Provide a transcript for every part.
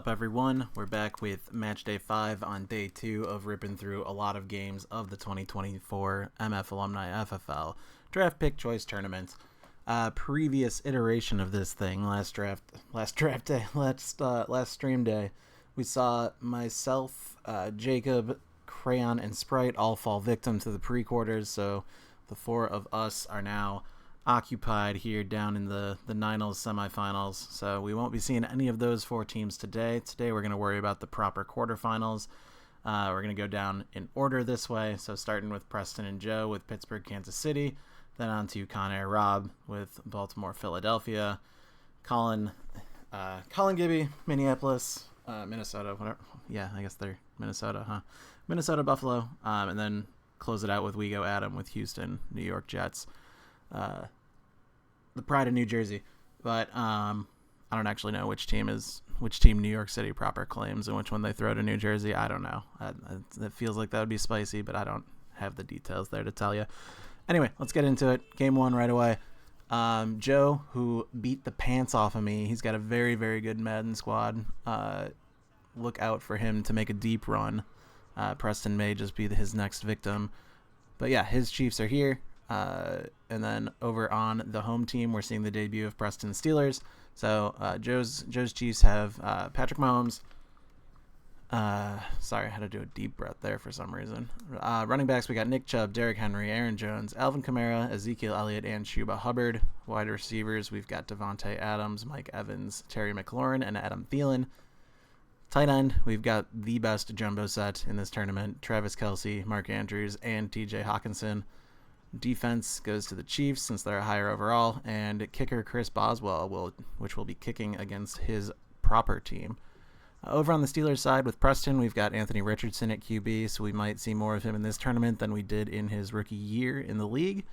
Up everyone, we're back with match day 5 on day 2 of ripping through a lot of games of the 2024 MF Alumni FFL Draft Pick Choice Tournament. Previous iteration of this thing, last stream day, we saw myself, Jacob, Crayon, and Sprite all fall victim to the pre-quarters, so the four of us are now occupied here down in the Ninals semifinals, so we won't be seeing any of those four teams today. Today we're going to worry about the proper quarterfinals. We're going to go down in order this way, so starting with Preston and Joe with Pittsburgh, Kansas City, then on to Conair Rob with Baltimore, Philadelphia, Colin Gibby, Minneapolis, Minnesota, whatever. Yeah, I guess they're Minnesota, huh? Minnesota, Buffalo, and then close it out with We Go Adam with Houston, New York Jets. The pride of New Jersey, but I don't actually know which team New York City proper claims and which one they throw to New Jersey. I don't know. It feels like that would be spicy, but I don't have the details there to tell you. Anyway, let's get into it. Game 1 right away. Joe, who beat the pants off of me, he's got a very, very good Madden squad. Look out for him to make a deep run. Preston may just be his next victim. But yeah, his Chiefs are here. And then over on the home team, we're seeing the debut of Preston Steelers. So Joe's Chiefs have Patrick Mahomes. Sorry, I had to do a deep breath there for some reason. Running backs, we got Nick Chubb, Derrick Henry, Aaron Jones, Alvin Kamara, Ezekiel Elliott, and Chuba Hubbard. Wide receivers, we've got Devontae Adams, Mike Evans, Terry McLaurin, and Adam Thielen. Tight end, we've got the best jumbo set in this tournament, Travis Kelce, Mark Andrews, and TJ Hawkinson. Defense goes to the Chiefs since they're higher overall, and kicker Chris Boswell which will be kicking against his proper team. Over on the Steelers side with Preston, we've got Anthony Richardson at QB, so we might see more of him in this tournament than we did in his rookie year in the league.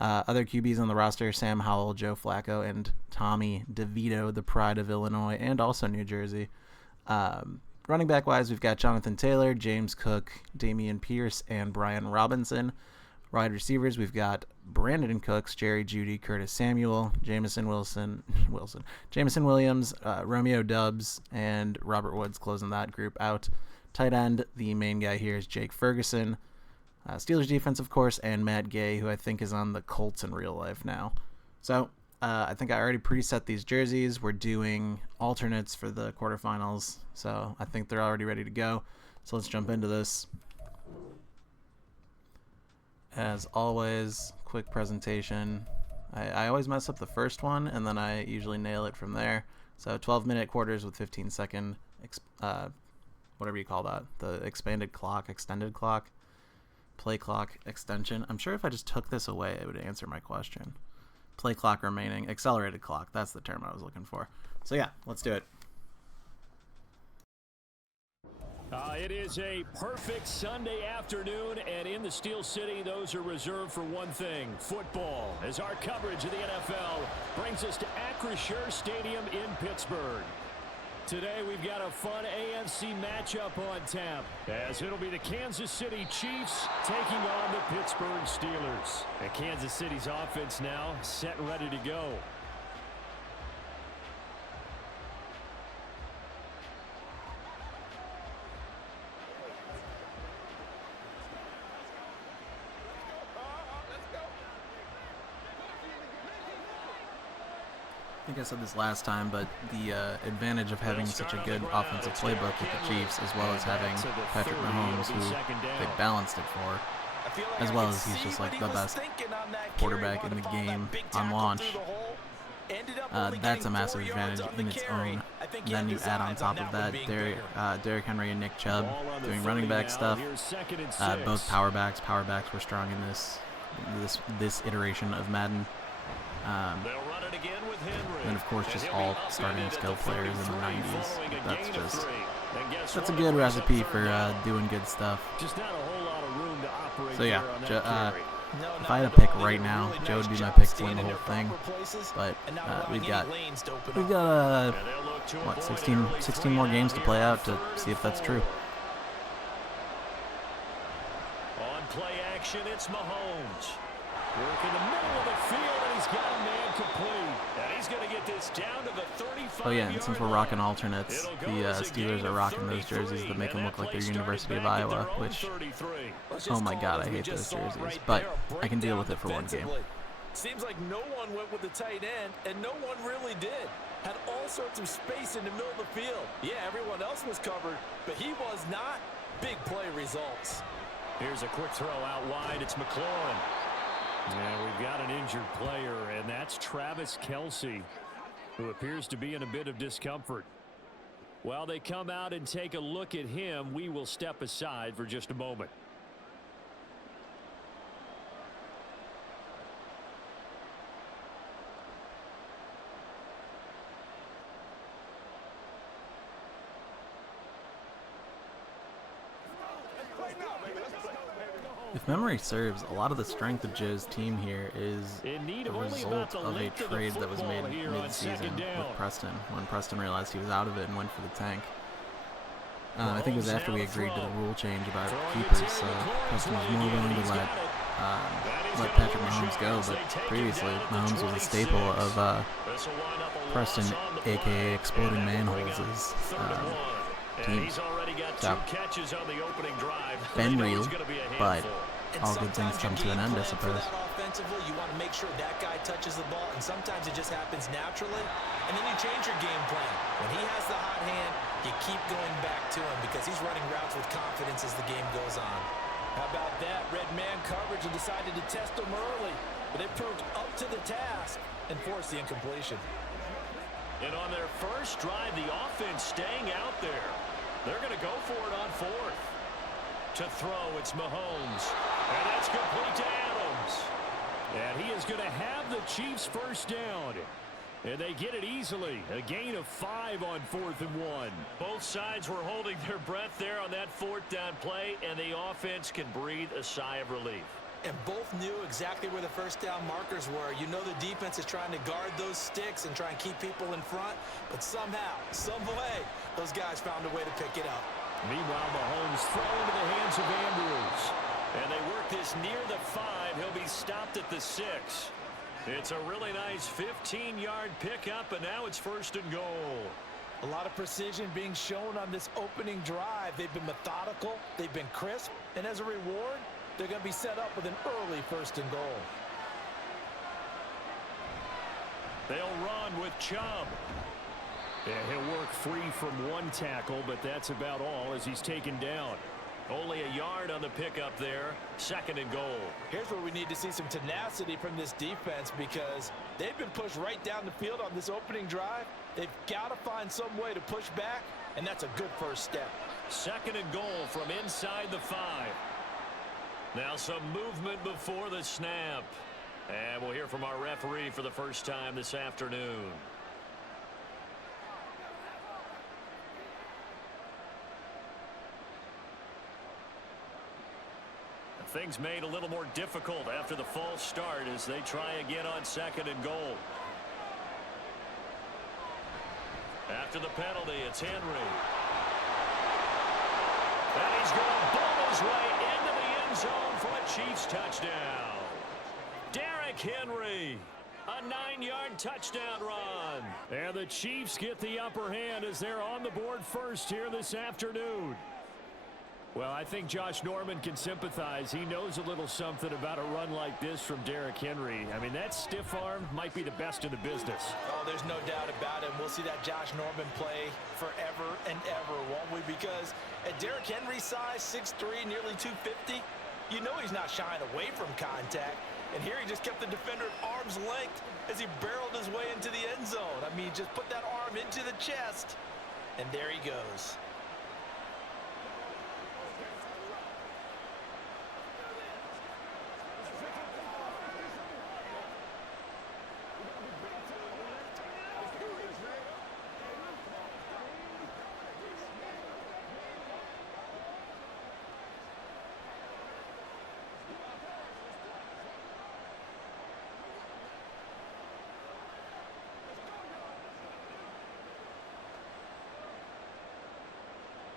Other QBs on the roster, Sam Howell, Joe Flacco, and Tommy DeVito, the pride of Illinois and also New Jersey. Running back wise, we've got Jonathan Taylor, James Cook, Damian Pierce, and Brian Robinson. Wide receivers, we've got Brandon Cooks, Jerry Jeudy, Curtis Samuel, Jameson Williams, Romeo Dubs, and Robert Woods closing that group out. Tight end, the main guy here is Jake Ferguson. Steelers defense, of course, and Matt Gay, who I think is on the Colts in real life now. So I think I already preset these jerseys. We're doing alternates for the quarterfinals, so I think they're already ready to go. So let's jump into this. As always, quick presentation. I always mess up the first one, and then I usually nail it from there. So 12-minute quarters with 15-second, whatever you call that, the extended clock, play clock extension. I'm sure if I just took this away, it would answer my question. Play clock remaining, accelerated clock. That's the term I was looking for. So yeah, let's do it. It is a perfect Sunday afternoon, and in the Steel City, those are reserved for one thing, football, as our coverage of the NFL brings us to Acrisure Stadium in Pittsburgh. Today, we've got a fun AFC matchup on tap, as it'll be the Kansas City Chiefs taking on the Pittsburgh Steelers. And Kansas City's offense now set and ready to go. I think I said this last time, but the advantage of having such a good offensive playbook with the Chiefs, as well as having Patrick Mahomes, who they balanced it for, as well as he's just like the best quarterback in the game on launch. That's a massive advantage in its own. Then you add on top of that Derrick Henry and Nick Chubb doing running back stuff. Both power backs were strong in this iteration of Madden. And of course, just all starting skill players in the 90s. That's a good recipe for doing good stuff. So yeah, if I had to pick right now, Joe would be my pick to win the whole thing. But we've got what, 16 more games to play out to see if that's true. On play action, it's Mahomes. Work in the middle of the field, and he's got a man complete. And he's going to get this down to the 35-yard line. Oh yeah, and since we're rocking alternates, the Steelers are rocking those jerseys that make them look like they're University of Iowa, which, oh my god, I hate those jerseys. But I can deal with it for one game. Seems like no one went with the tight end, and no one really did. Had all sorts of space in the middle of the field. Yeah, everyone else was covered, but he was not. Big play results. Here's a quick throw out wide. It's McLaurin. Yeah, we've got an injured player, and that's Travis Kelce, who appears to be in a bit of discomfort. While they come out and take a look at him, we will step aside for just a moment. If memory serves, a lot of the strength of Joe's team here is the result of a trade that was made mid-season with Preston, when Preston realized he was out of it and went for the tank. I think it was after we agreed to the rule change about keepers, so Preston was more willing to let Patrick Mahomes go, but previously Mahomes was a staple of Preston, aka Exploding Manholes' team. So, been real, but all good things come to an end, I suppose. Offensively, you want to make sure that guy touches the ball, and sometimes it just happens naturally, and then you change your game plan. When he has the hot hand, you keep going back to him because he's running routes with confidence as the game goes on. How about that? Red man coverage and decided to test him early, but they proved up to the task and forced the incompletion. And on their first drive, the offense staying out there. They're going to go for it on fourth. To throw, it's Mahomes. And that's complete to Adams. And he is going to have the Chiefs first down. And they get it easily. A gain of 5 on 4th and 1. Both sides were holding their breath there on that 4th down play, and the offense can breathe a sigh of relief. And both knew exactly where the first down markers were. You know the defense is trying to guard those sticks and try and keep people in front, but somehow, some way, those guys found a way to pick it up. Meanwhile, Mahomes throw into the hands of Andrews. And they work this near the 5. He'll be stopped at the 6. It's a really nice 15-yard pickup, and now it's 1st and goal. A lot of precision being shown on this opening drive. They've been methodical, they've been crisp, and as a reward, they're going to be set up with an early 1st and goal. They'll run with Chubb. Yeah, he'll work free from one tackle, but that's about all as he's taken down. Only a yard on the pickup there. 2nd and goal. Here's where we need to see some tenacity from this defense because they've been pushed right down the field on this opening drive. They've got to find some way to push back, and that's a good first step. 2nd and goal from inside the 5. Now some movement before the snap. And we'll hear from our referee for the first time this afternoon. Things made a little more difficult after the false start as they try again on 2nd and goal. After the penalty, it's Henry. And he's going to bowl his way into the end zone for a Chiefs touchdown. Derrick Henry, a 9-yard touchdown run. And the Chiefs get the upper hand as they're on the board first here this afternoon. Well, I think Josh Norman can sympathize. He knows a little something about a run like this from Derrick Henry. I mean, that stiff arm might be the best in the business. Oh, there's no doubt about it. We'll see that Josh Norman play forever and ever, won't we? Because at Derrick Henry's size, 6'3", nearly 250, you know he's not shying away from contact. And here he just kept the defender at arm's length as he barreled his way into the end zone. I mean, just put that arm into the chest, and there he goes.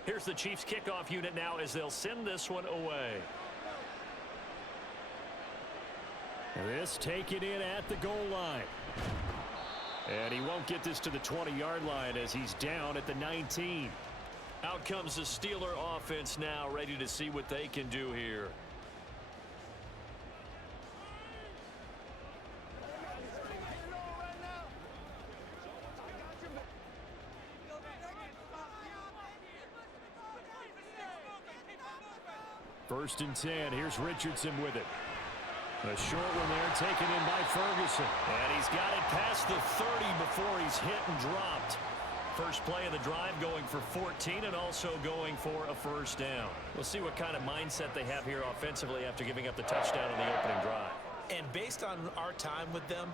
Here's the Chiefs kickoff unit now as they'll send this one away. This taken in at the goal line. And he won't get this to the 20-yard line as he's down at the 19. Out comes the Steeler offense now, ready to see what they can do here. First and 10. Here's Richardson with it. A short one there taken in by Ferguson. And he's got it past the 30 before he's hit and dropped. First play of the drive going for 14 and also going for a first down. We'll see what kind of mindset they have here offensively after giving up the touchdown on the opening drive. And based on our time with them,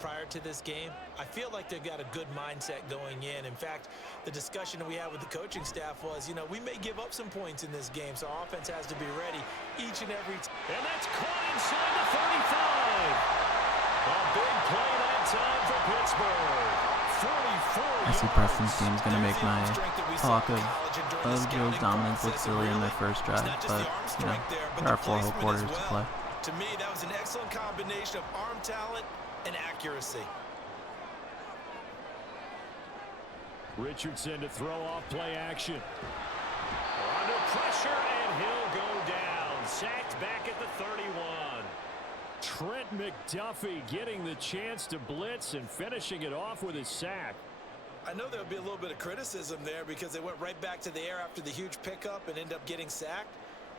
prior to this game, I feel like they've got a good mindset going in. In fact, the discussion that we had with the coaching staff was, we may give up some points in this game, so our offense has to be ready each and every time. And that's caught inside the 35. A big play that time for Pittsburgh. 44 I see Preston's team's going to make my talk of Joe's dominance look silly in their first drive, but, there are 4 whole quarters to play. To me, that was an excellent combination of arm talent and accuracy. Richardson to throw off play action. Under pressure, and he'll go down. Sacked back at the 31. Trent McDuffie getting the chance to blitz and finishing it off with his sack. I know there'll be a little bit of criticism there because they went right back to the air after the huge pickup and ended up getting sacked.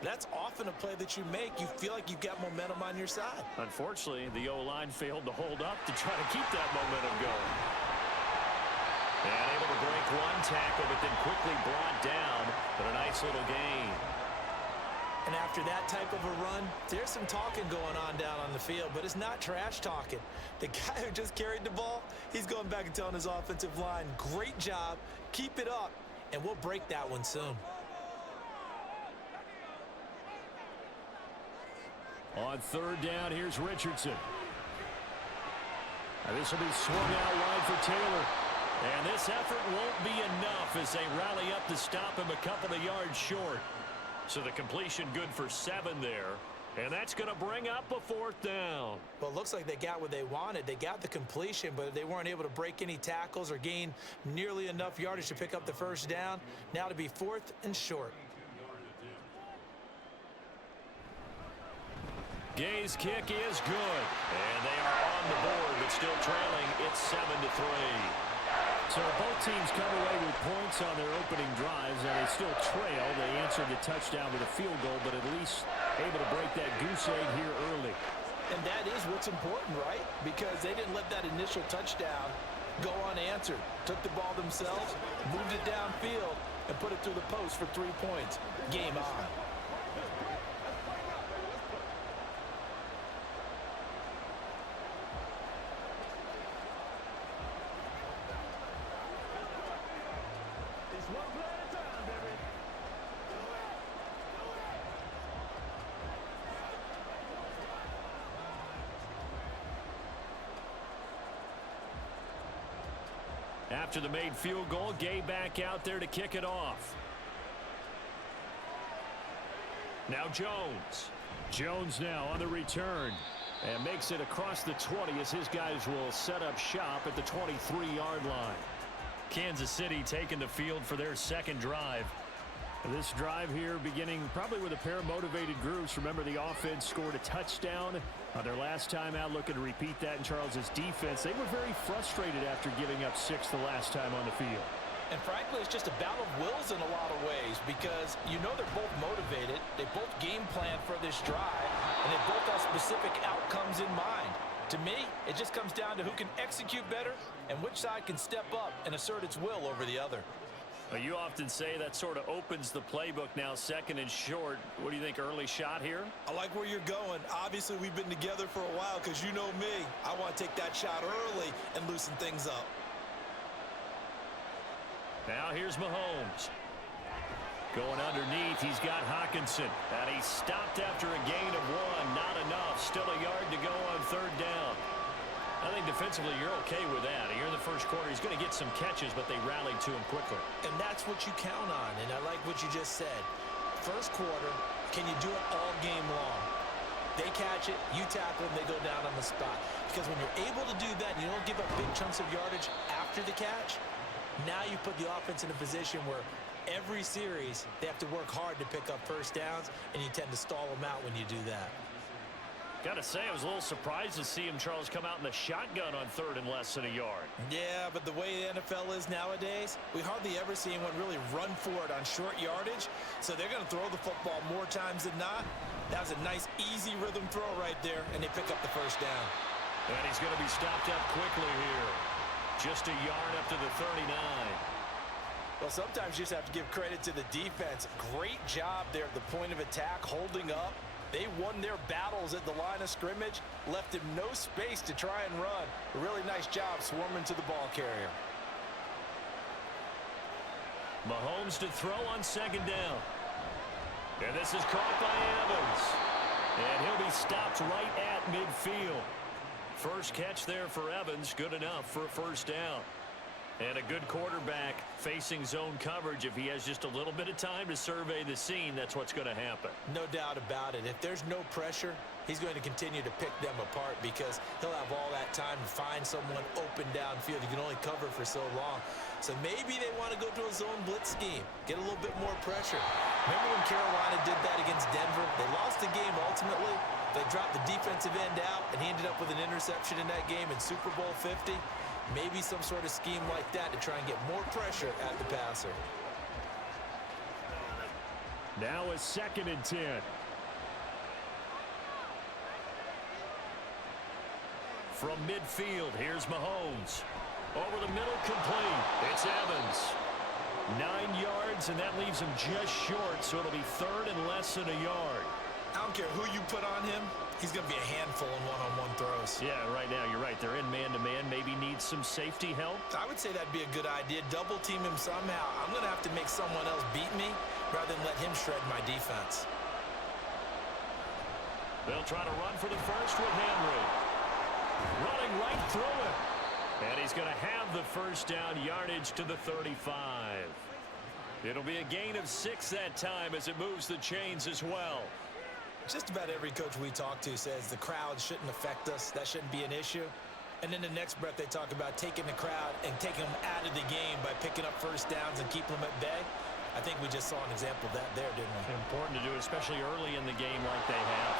That's often a play that you make. You feel like you've got momentum on your side. Unfortunately, the O-line failed to hold up to try to keep that momentum going. And able to break one tackle, but then quickly brought down. But a nice little gain. And after that type of a run, there's some talking going on down on the field, but it's not trash talking. The guy who just carried the ball, he's going back and telling his offensive line, great job, keep it up, and we'll break that one soon. On third down, here's Richardson. Now this will be swung out wide for Taylor. And this effort won't be enough as they rally up to stop him a couple of yards short. So the completion good for 7 there. And that's going to bring up a 4th down. Well, it looks like they got what they wanted. They got the completion, but they weren't able to break any tackles or gain nearly enough yardage to pick up the first down. Now to be 4th and short. Gay's kick is good. And they are on the board, but still trailing. It's 7-3. So both teams come away with points on their opening drives, and they still trail. They answered the touchdown with a field goal, but at least able to break that goose egg here early. And that is what's important, right? Because they didn't let that initial touchdown go unanswered. Took the ball themselves, moved it downfield, and put it through the post for 3 points. Game on. After the made field goal, Gay back out there to kick it off. Now Jones. Jones now on the return. And makes it across the 20 as his guys will set up shop at the 23-yard line. Kansas City taking the field for their second drive. This drive here beginning probably with a pair of motivated groups. Remember, the offense scored a touchdown on their last time out. Looking to repeat that in Charles's defense. They were very frustrated after giving up 6 the last time on the field. And frankly, it's just a battle of wills in a lot of ways because they're both motivated. They both game plan for this drive, and they both have specific outcomes in mind. To me, it just comes down to who can execute better and which side can step up and assert its will over the other. Well, you often say that sort of opens the playbook now, 2nd and short. What do you think, early shot here? I like where you're going. Obviously, we've been together for a while because you know me. I want to take that shot early and loosen things up. Now here's Mahomes. Going underneath, he's got Hockenson. And he's stopped after a gain of 1. Not enough. Still a yard to go on 3rd down. I think defensively you're okay with that. Here in the first quarter, he's going to get some catches, but they rallied to him quickly. And that's what you count on, and I like what you just said. First quarter, can you do it all game long? They catch it, you tackle them, they go down on the spot. Because when you're able to do that, you don't give up big chunks of yardage after the catch, now you put the offense in a position where every series they have to work hard to pick up first downs, and you tend to stall them out when you do that. Got to say, I was a little surprised to see him, Charles, come out in the shotgun on 3rd and less than a yard. Yeah, but the way the NFL is nowadays, we hardly ever see anyone really run for it on short yardage, so they're going to throw the football more times than not. That was a nice, easy rhythm throw right there, and they pick up the first down. And he's going to be stopped up quickly here. Just a yard up to the 39. Well, sometimes you just have to give credit to the defense. Great job there at the point of attack, holding up. They won their battles at the line of scrimmage, left him no space to try and run. A really nice job swarming to the ball carrier. Mahomes to throw on 2nd down. And this is caught by Evans. And he'll be stopped right at midfield. First catch there for Evans, good enough for a first down. And a good quarterback facing zone coverage. If he has just a little bit of time to survey the scene, that's what's going to happen. No doubt about it. If there's no pressure, he's going to continue to pick them apart because he'll have all that time to find someone open downfield. You can only cover for so long. So maybe they want to go to a zone blitz scheme, get a little bit more pressure. Remember when Carolina did that against Denver? They lost the game ultimately. They dropped the defensive end out, and he ended up with an interception in that game in Super Bowl 50. Maybe some sort of scheme like that to try and get more pressure at the passer. Now a 2nd and 10. From midfield, here's Mahomes. Over the middle, complete. It's Evans. 9 yards, and that leaves him just short, so it'll be 3rd and less than a yard. I don't care who you put on him. He's going to be a handful in one-on-one throws. Yeah, right now, you're right. They're in man-to-man. Maybe need some safety help. I would say that'd be a good idea. Double team him somehow. I'm going to have to make someone else beat me rather than let him shred my defense. They'll try to run for the first with Henry. Running right through it. And he's going to have the first down, yardage to the 35. It'll be a gain of 6 that time as it moves the chains as well. Just about every coach we talk to says the crowd shouldn't affect us. That shouldn't be an issue. And then the next breath they talk about taking the crowd and taking them out of the game by picking up first downs and keeping them at bay. I think we just saw an example of that there, didn't we? Important to do, especially early in the game like they have.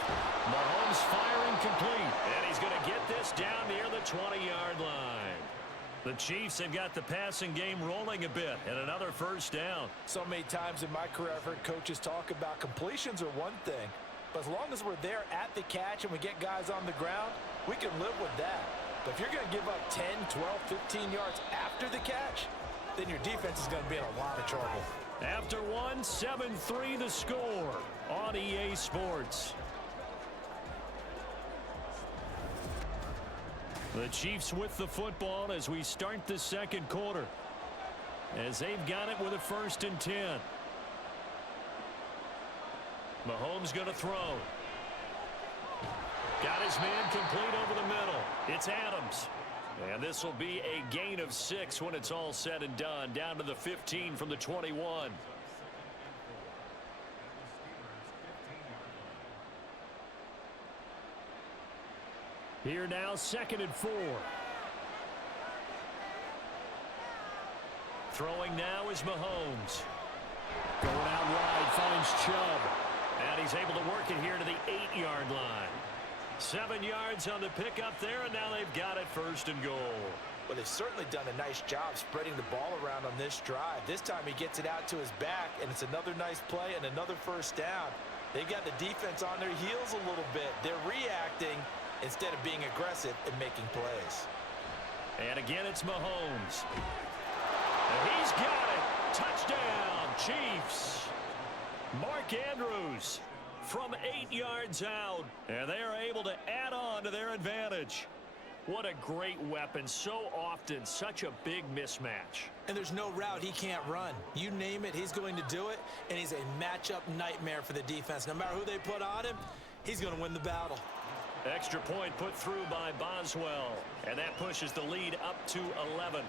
Mahomes firing complete. And he's going to get this down near the 20-yard line. The Chiefs have got the passing game rolling a bit, and another first down. So many times in my career I've heard coaches talk about completions are one thing. But as long as we're there at the catch and we get guys on the ground, we can live with that. But if you're going to give up 10, 12, 15 yards after the catch, then your defense is going to be in a lot of trouble. After one, 7-3 the score on EA Sports. The Chiefs with the football as we start the second quarter. As they've got it with a 1st and 10. Mahomes going to throw. Got his man complete over the middle. It's Adams. And this will be a gain of 6 when it's all said and done. Down to the 15 from the 21. Here now, 2nd and 4. Throwing now is Mahomes. Going out wide, finds Chubb. And he's able to work it here to the 8-yard line. 7 yards on the pickup there, and now they've got it 1st and goal. Well, they've certainly done a nice job spreading the ball around on this drive. This time he gets it out to his back, and it's another nice play and another first down. They got the defense on their heels a little bit. They're reacting instead of being aggressive and making plays. And again, it's Mahomes. And he's got it. Touchdown, Chiefs. Mark Andrews from 8 yards out, and they are able to add on to their advantage. What a great weapon. So often, such a big mismatch. And there's no route he can't run. You name it, he's going to do it, and he's a matchup nightmare for the defense. No matter who they put on him, he's going to win the battle. Extra point put through by Boswell, and that pushes the lead up to 11.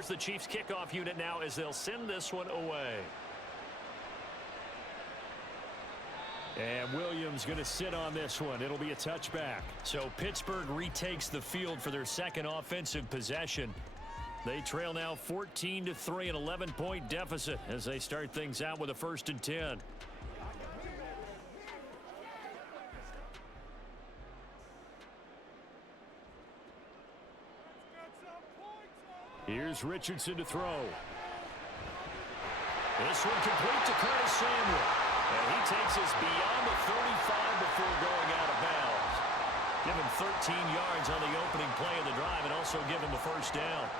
Here's the Chiefs kickoff unit now as they'll send this one away. And Williams going to sit on this one. It'll be a touchback. So Pittsburgh retakes the field for their second offensive possession. They trail now 14-3, an 11-point deficit as they start things out with a 1st and 10. Here's Richardson to throw. This one complete to Curtis Samuel. And he takes us beyond the 35 before going out of bounds. Give him 13 yards on the opening play of the drive and also give him the 1st down.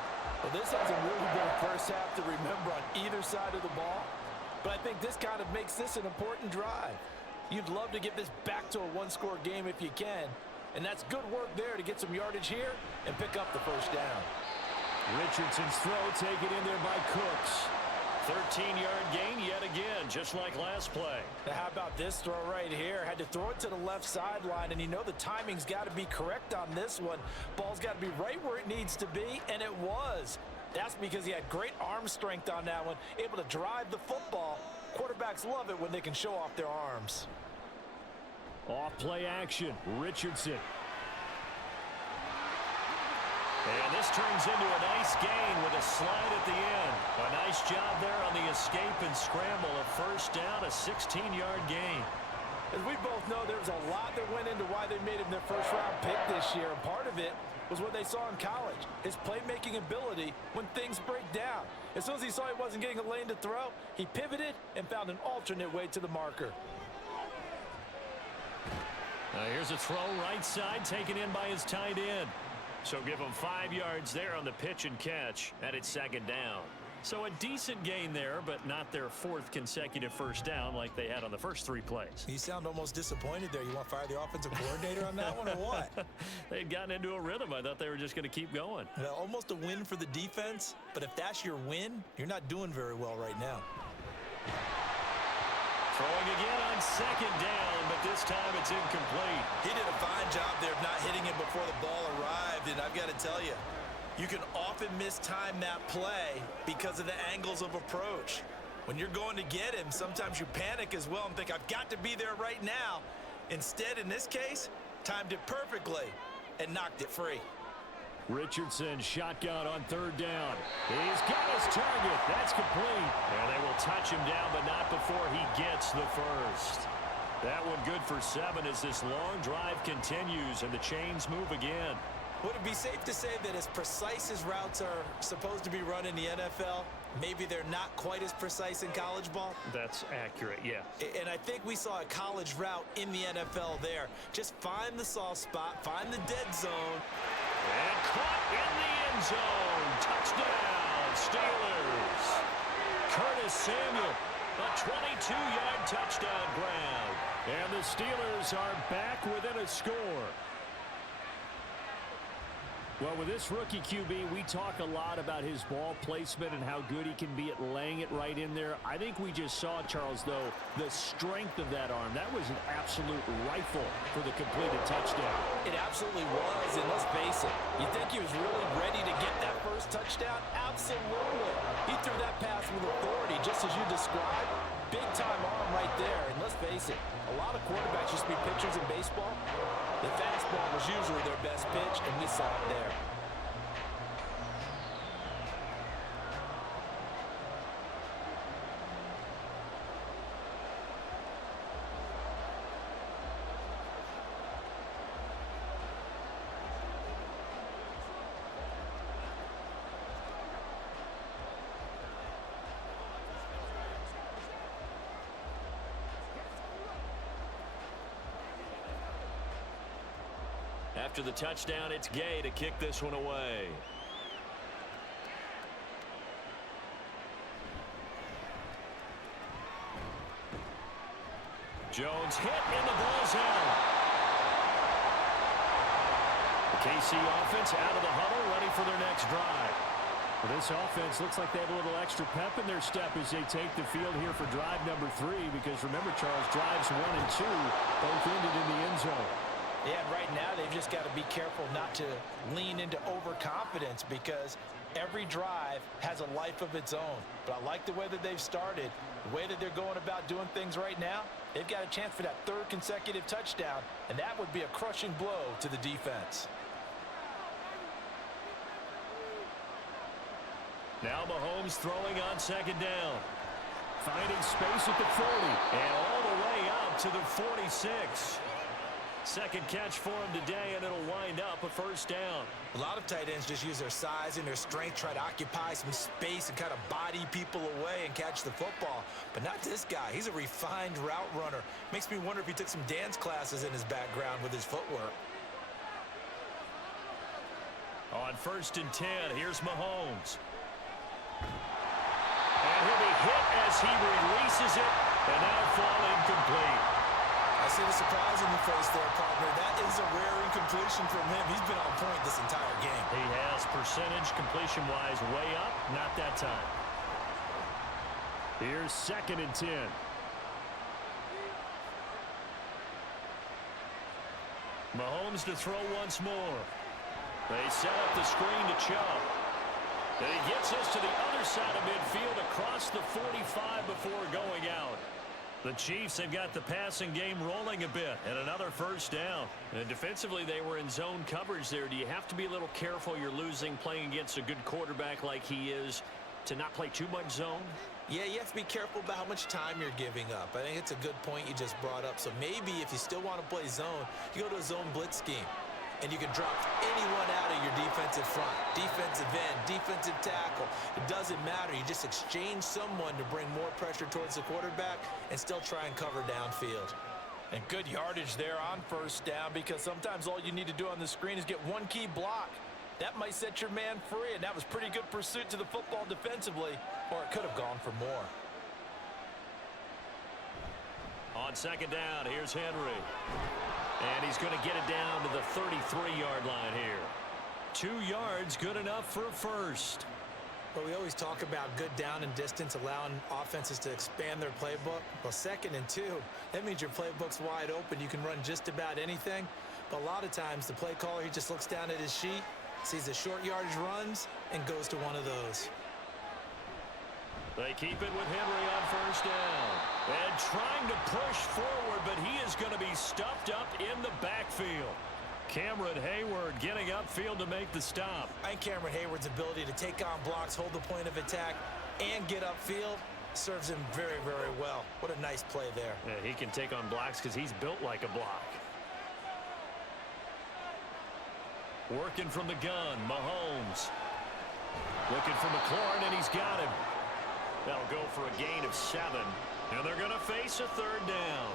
Well, this hasn't really been a first half to remember on either side of the ball. But I think this kind of makes this an important drive. You'd love to get this back to a one-score game if you can. And that's good work there to get some yardage here and pick up the 1st down. Richardson's throw taken in there by Cooks. 13-yard gain yet again, just like last play. Now how about this throw right here? Had to throw it to the left sideline, and you know the timing's got to be correct on this one. Ball's got to be right where it needs to be, and it was. That's because he had great arm strength on that one, able to drive the football. Quarterbacks love it when they can show off their arms. Off play action, Richardson. And this turns into a nice gain with a slide at the end. A nice job there on the escape and scramble. A 1st down, a 16-yard gain. As we both know, there was a lot that went into why they made him their 1st-round pick this year. And part of it was what they saw in college, his playmaking ability when things break down. As soon as he saw he wasn't getting a lane to throw, he pivoted and found an alternate way to the marker. Here's a throw right side taken in by his tight end. So give him 5 yards there on the pitch and catch, and it's 2nd down. So a decent gain there, but not their 4th consecutive 1st down like they had on the first 3 plays. You sound almost disappointed there. You want to fire the offensive coordinator on that one or what? They'd gotten into a rhythm. I thought they were just going to keep going. Almost a win for the defense, but if that's your win, you're not doing very well right now. Throwing again on 2nd down, but this time it's incomplete. He did a fine job there of not hitting him before the ball arrived, and I've got to tell you, you can often mistime that play because of the angles of approach. When you're going to get him, sometimes you panic as well and think, I've got to be there right now. Instead, in this case, timed it perfectly and knocked it free. Richardson shotgun on 3rd down. He's got his target. That's complete. And they will touch him down, but not before he gets the 1st. That one good for 7 as this long drive continues and the chains move again. Would it be safe to say that as precise as routes are supposed to be run in the NFL, maybe they're not quite as precise in college ball? That's accurate, yeah. And I think we saw a college route in the NFL there. Just find the soft spot, find the dead zone. And caught in the end zone. Touchdown, Steelers. Curtis Samuel, a 22-yard touchdown grab. And the Steelers are back within a score. Well, with this rookie QB, we talk a lot about his ball placement and how good he can be at laying it right in there. I think we just saw, Charles, though, the strength of that arm. That was an absolute rifle for the completed touchdown. It absolutely was, and let's face it, you think he was really ready to get that 1st touchdown? Absolutely. He threw that pass with authority, just as you described. Big-time arm right there, and let's face it, a lot of quarterbacks used to be pitchers in baseball. The fastball was usually their best pitch, and we saw it there. After the touchdown, it's Gay to kick this one away. Jones hit and the ball's out. The KC offense out of the huddle, ready for their next drive. Well, this offense looks like they have a little extra pep in their step as they take the field here for drive number 3, because remember, Charles, drives 1 and 2 both ended in the end zone. Yeah, and right now they've just got to be careful not to lean into overconfidence, because Every drive has a life of its own. But I like the way that they've started, the way that they're going about doing things right now. They've got a chance for that third consecutive touchdown, and that would be a crushing blow to the defense. Now Mahomes throwing on second down. Finding space at the 40 and all the way out to the 46. Second catch for him today, and it'll wind up a first down. A lot of tight ends just use their size and their strength, try to occupy some space and kind of body people away and catch the football. But not this guy. He's a refined route runner. Makes me wonder if he took some dance classes in his background with his footwork. On 1st and 10, here's Mahomes. And he'll be hit as he releases it, and now fall incomplete. I see the surprise in your face there, partner. That is a rare incompletion from him. He's been on point this entire game. He has percentage completion-wise way up, not that time. Here's 2nd and 10. Mahomes to throw once more. They set up the screen to Chubb. And he gets us to the other side of midfield across the 45 before going out. The Chiefs have got the passing game rolling a bit, and another first down. And defensively, they were in zone coverage there. Do you have to be a little careful? You're losing playing against a good quarterback like he is to not play too much zone? Yeah, you have to be careful about how much time you're giving up. I think it's a good point you just brought up. So maybe if you still want to play zone, you go to a zone blitz scheme. And you can drop anyone out of your defensive front, defensive end, defensive tackle. It doesn't matter. You just exchange someone to bring more pressure towards the quarterback and still try and cover downfield. And good yardage there on first down, because sometimes all you need to do on the screen is get one key block. That might set your man free, and that was pretty good pursuit to the football defensively, or it could have gone for more. On 2nd down, here's Henry. And he's going to get it down to the 33-yard line here. 2 yards, good enough for a first. Well, we always talk about good down and distance, allowing offenses to expand their playbook. Well, 2nd and 2, that means your playbook's wide open. You can run just about anything. But a lot of times, the play caller, he just looks down at his sheet, sees the short yardage runs, and goes to one of those. They keep it with Henry on first down. And trying to push forward, but he is going to be stuffed up in the backfield. Cameron Hayward getting upfield to make the stop. I think Cameron Hayward's ability to take on blocks, hold the point of attack, and get upfield serves him very, very well. What a nice play there. Yeah, he can take on blocks because he's built like a block. Working from the gun, Mahomes. Looking for McLaurin, and he's got him. That'll go for a gain of 7. And they're going to face a 3rd down.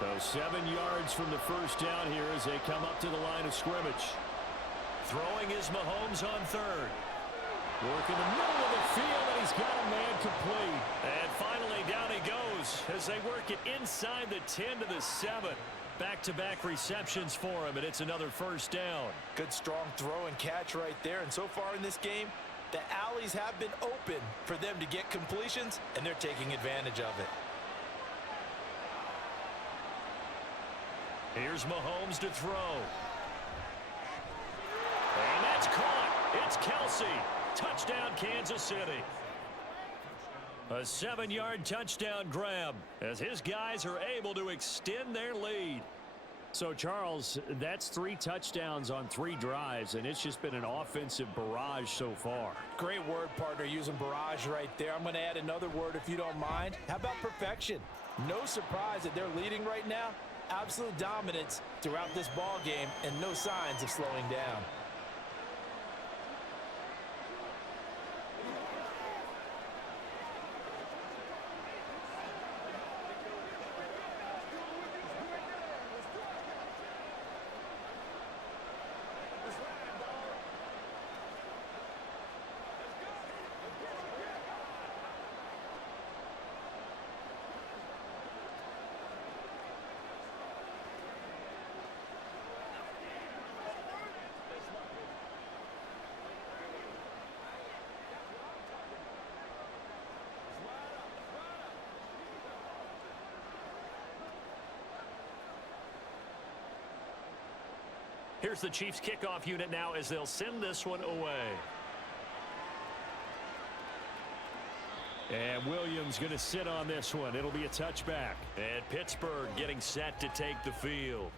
So 7 yards from the first down here as they come up to the line of scrimmage. Throwing is Mahomes on 3rd. Work in the middle of the field, and he's got a man complete. And finally, down he goes as they work it inside the 10 to the 7. Back-to-back receptions for him, and it's another first down. Good, strong throw and catch right there. And so far in this game, the alleys have been open for them to get completions, and they're taking advantage of it. Here's Mahomes to throw. And that's caught. It's Kelsey. Touchdown, Kansas City. A 7-yard touchdown grab as his guys are able to extend their lead. So, Charles, that's 3 touchdowns on 3 drives, and it's just been an offensive barrage so far. Great word, partner, using barrage right there. I'm going to add another word if you don't mind. How about perfection? No surprise that they're leading right now. Absolute dominance throughout this ball game and no signs of slowing down. Here's the Chiefs kickoff unit now as they'll send this one away. And Williams going to sit on this one. It'll be a touchback. And Pittsburgh getting set to take the field.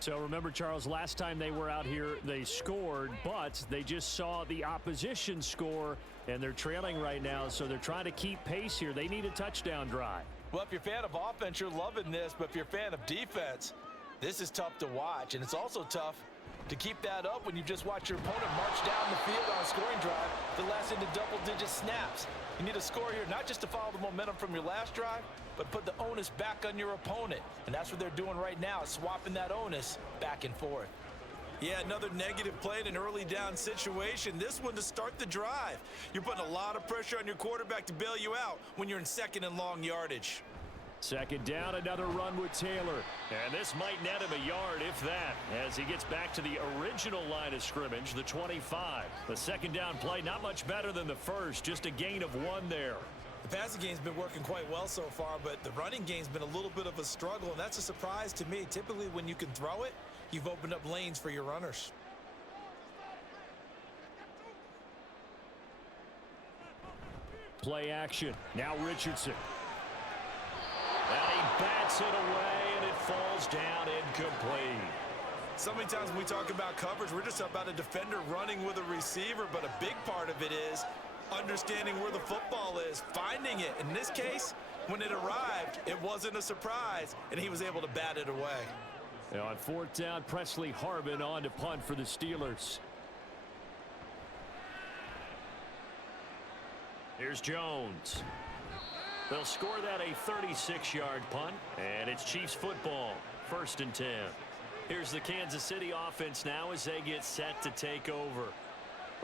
So remember, Charles, last time they were out here, they scored, but they just saw the opposition score, and they're trailing right now, so they're trying to keep pace here. They need a touchdown drive. Well, if you're a fan of offense, you're loving this, but if you're a fan of defense, this is tough to watch, and it's also tough to keep that up when you just watch your opponent march down the field on a scoring drive that lasts into double-digit snaps. You need a score here, not just to follow the momentum from your last drive, but put the onus back on your opponent. And that's what they're doing right now, swapping that onus back and forth. Yeah, another negative play in an early down situation. This one to start the drive. You're putting a lot of pressure on your quarterback to bail you out when you're in second and long yardage. Second down, another run with Taylor. And this might net him a yard, if that, as he gets back to the original line of scrimmage, the 25. The second down play, not much better than the first, just a gain of 1 there. The passing game's been working quite well so far, but the running game's been a little bit of a struggle, and that's a surprise to me. Typically, when you can throw it, you've opened up lanes for your runners. Play action. Now Richardson. And he bats it away, and it falls down incomplete. So many times when we talk about coverage, we're just about a defender running with a receiver, but a big part of it is understanding where the football is, finding it. In this case, when it arrived, it wasn't a surprise, and he was able to bat it away. Now on fourth down, Presley Harbin on to punt for the Steelers. Here's Jones. They'll score that a 36-yard punt, and it's Chiefs football, 1st and 10. Here's the Kansas City offense now as they get set to take over.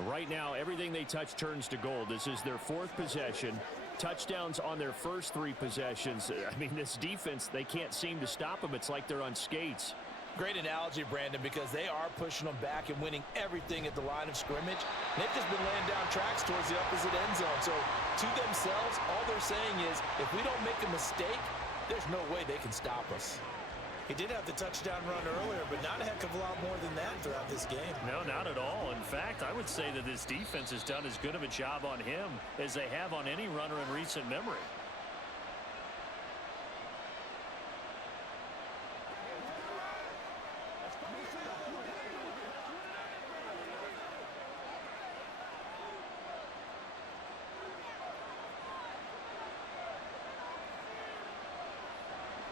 Right now, everything they touch turns to gold. This is their 4th possession. Touchdowns on their first 3 possessions. I mean, this defense, they can't seem to stop them. It's like they're on skates. Great analogy, Brandon, because they are pushing them back and winning everything at the line of scrimmage. They've just been laying down tracks towards the opposite end zone. So to themselves, all they're saying is, if we don't make a mistake, there's no way they can stop us. He did have the touchdown run earlier, but not a heck of a lot more than that throughout this game. No, not at all. In fact, I would say that this defense has done as good of a job on him as they have on any runner in recent memory.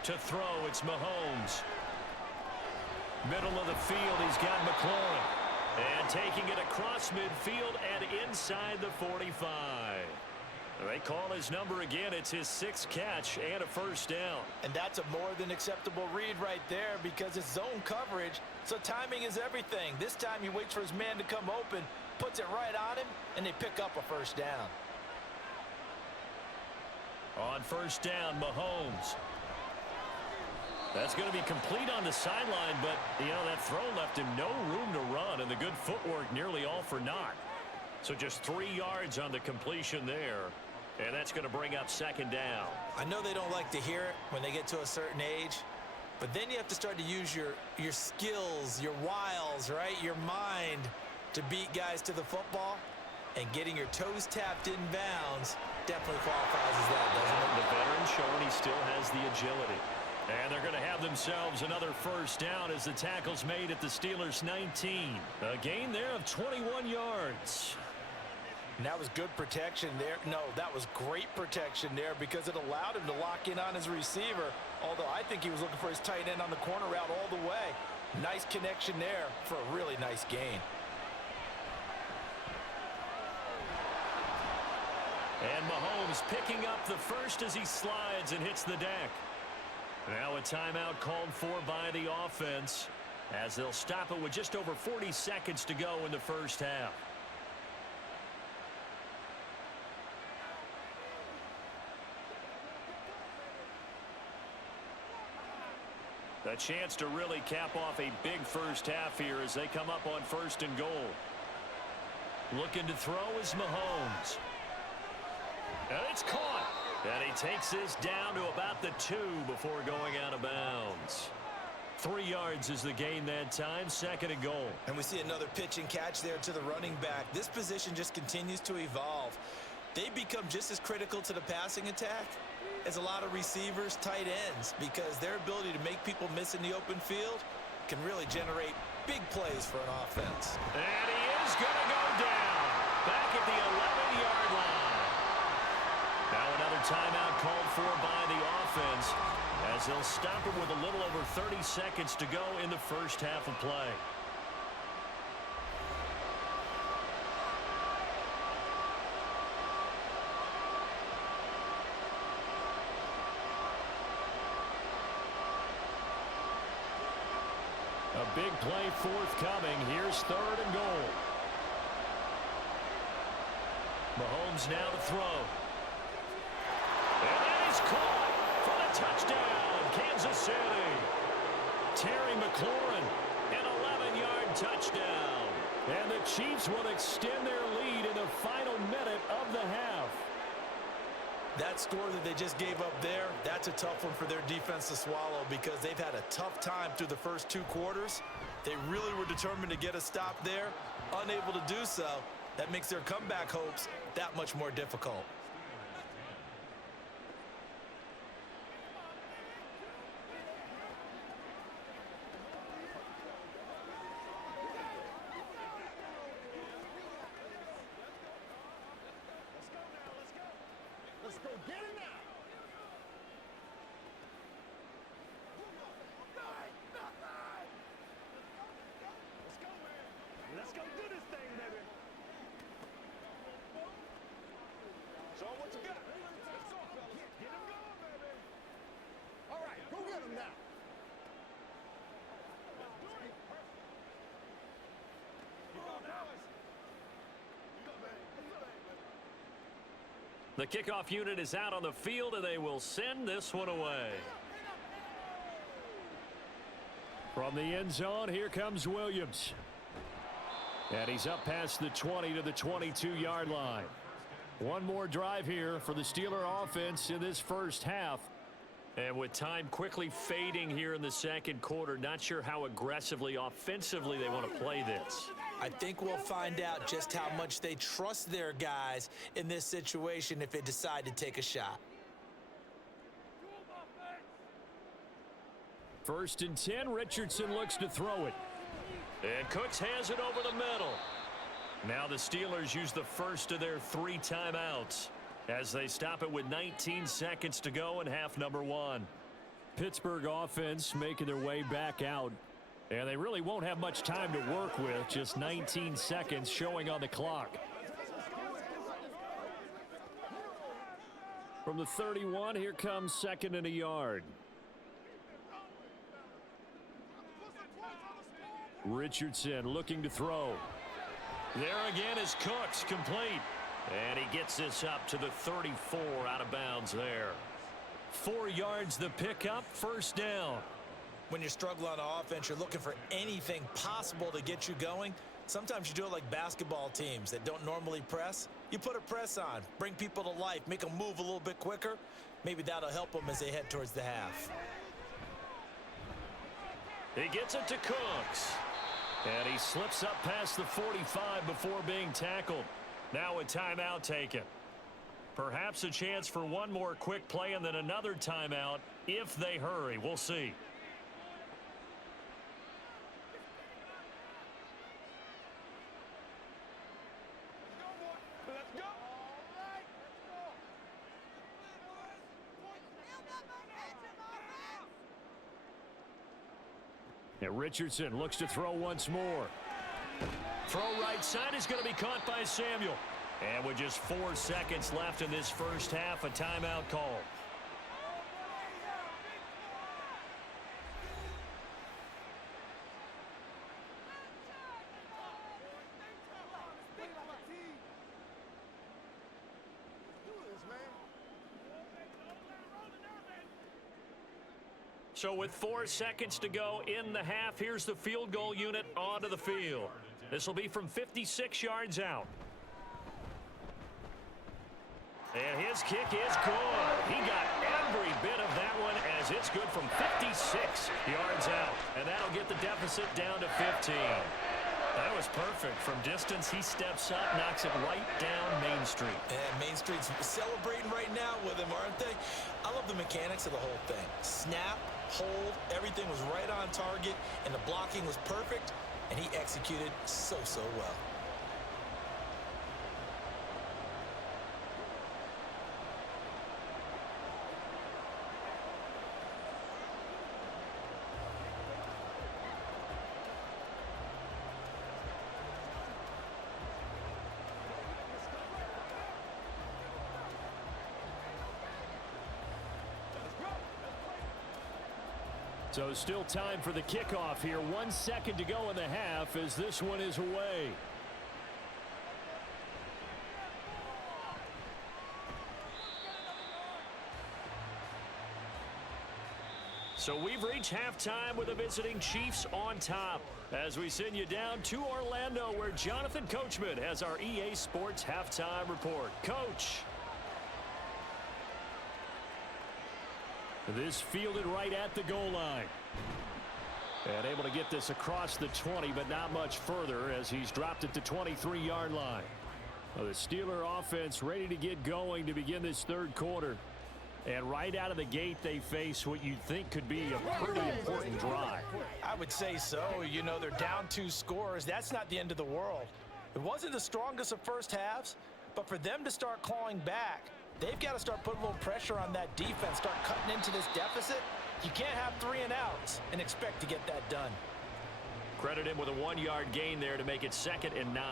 To throw, it's Mahomes. Middle of the field, he's got McLaurin. And taking it across midfield and inside the 45. They call his number again. It's his 6th catch and a first down. And that's a more than acceptable read right there because it's zone coverage, so timing is everything. This time he waits for his man to come open, puts it right on him, and they pick up a first down. On first down, Mahomes. That's going to be complete on the sideline, but, you know, that throw left him no room to run, and the good footwork nearly all for naught. So just 3 yards on the completion there, and that's going to bring up second down. I know they don't like to hear it when they get to a certain age, but then you have to start to use your skills, your wiles, right, your mind to beat guys to the football, and getting your toes tapped in bounds definitely qualifies as that, doesn't it? The veteran showing he still has the agility. And they're going to have themselves another first down as the tackle's made at the Steelers' 19. A gain there of 21 yards. And that was good protection there. No, that was great protection there because it allowed him to lock in on his receiver, although I think he was looking for his tight end on the corner route all the way. Nice connection there for a really nice gain. And Mahomes picking up the first as he slides and hits the deck. Now a timeout called for by the offense as they'll stop it with just over 40 seconds to go in the first half. A chance to really cap off a big first half here as they come up on 1st and goal. Looking to throw is Mahomes. And it's caught. And he takes this down to about the 2 before going out of bounds. 3 yards is the gain that time, 2nd and goal. And we see another pitch and catch there to the running back. This position just continues to evolve. They become just as critical to the passing attack as a lot of receivers, tight ends, because their ability to make people miss in the open field can really generate big plays for an offense. And he is going to go down back at the 11-yard line. Now another timeout called for by the offense as they'll stop it with a little over 30 seconds to go in the first half of play. A big play forthcoming. Here's 3rd and goal. Mahomes now to throw. And that is caught for the touchdown, Kansas City. Terry McLaurin, an 11-yard touchdown. And the Chiefs will extend their lead in the final minute of the half. That score that they just gave up there, that's a tough one for their defense to swallow because they've had a tough time through the first 2 quarters. They really were determined to get a stop there, unable to do so. That makes their comeback hopes that much more difficult. Let's go get it now. Let's go, man. Let's go do this thing, baby. Show what you got. Let's go, fellas. Get him going, baby. All right, go get him now. The kickoff unit is out on the field, and they will send this one away. From the end zone, here comes Williams. And he's up past the 20 to the 22-yard line. One more drive here for the Steeler offense in this first half. And with time quickly fading here in the second quarter, not sure how aggressively, offensively they want to play this. I think we'll find out just how much they trust their guys in this situation if they decide to take a shot. 1st and 10, Richardson looks to throw it. And Cooks has it over the middle. Now the Steelers use the first of their 3 timeouts as they stop it with 19 seconds to go in half number 1. Pittsburgh offense making their way back out. And they really won't have much time to work with, just 19 seconds showing on the clock. From the 31, here comes 2nd and a yard. Richardson looking to throw. There again is Cooks, complete. And he gets this up to the 34, out of bounds there. 4 yards the pickup, 1st down. When you're struggling on offense, you're looking for anything possible to get you going. Sometimes you do it like basketball teams that don't normally press. You put a press on, bring people to life, make them move a little bit quicker. Maybe that'll help them as they head towards the half. He gets it to Cooks. And he slips up past the 45 before being tackled. Now a timeout taken. Perhaps a chance for one more quick play and then another timeout if they hurry. We'll see. And Richardson looks to throw once more. Throw right side is going to be caught by Samuel. And with just 4 seconds left in this first half, a timeout call. So with 4 seconds to go in the half, here's the field goal unit onto the field. This will be from 56 yards out. And his kick is good. He got every bit of that one as as it's good from 56 yards out. And that'll get the deficit down to 15. That was perfect. From distance, he steps up, knocks it right down Main Street. And Main Street's celebrating right now with him, aren't they? I love the mechanics of the whole thing. Snap, hold, everything was right on target, and the blocking was perfect, and he executed so well. So still time for the kickoff here. 1 second to go in the half as this one is away. So we've reached halftime with the visiting Chiefs on top as we send you down to Orlando where Jonathan Coachman has our EA Sports halftime report. Coach. This fielded right at the goal line. And able to get this across the 20, but not much further as he's dropped it to 23-yard line. Well, the Steeler offense ready to get going to begin this third quarter. And right out of the gate, they face what you'd think could be a pretty important drive. I would say so. You know, they're down 2 scores. That's not the end of the world. It wasn't the strongest of first halves, but for them to start clawing back, they've got to start putting a little pressure on that defense, start cutting into this deficit. You can't have 3 and outs and expect to get that done. Credit him with a 1-yard gain there to make it 2nd and 9.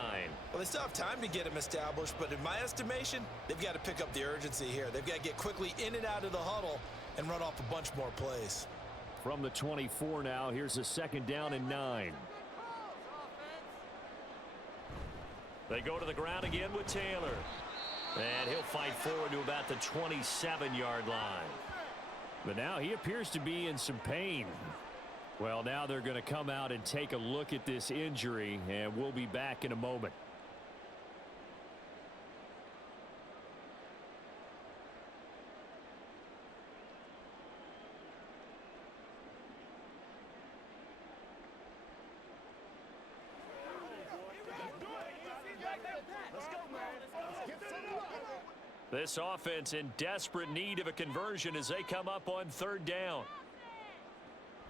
Well, they still have time to get him established, but in my estimation, they've got to pick up the urgency here. They've got to get quickly in and out of the huddle and run off a bunch more plays. From the 24 now, here's a 2nd down and 9. They go to the ground again with Taylor. And he'll fight forward to about the 27-yard line. But now he appears to be in some pain. Well, now they're going to come out and take a look at this injury, and we'll be back in a moment. This offense in desperate need of a conversion as they come up on 3rd down.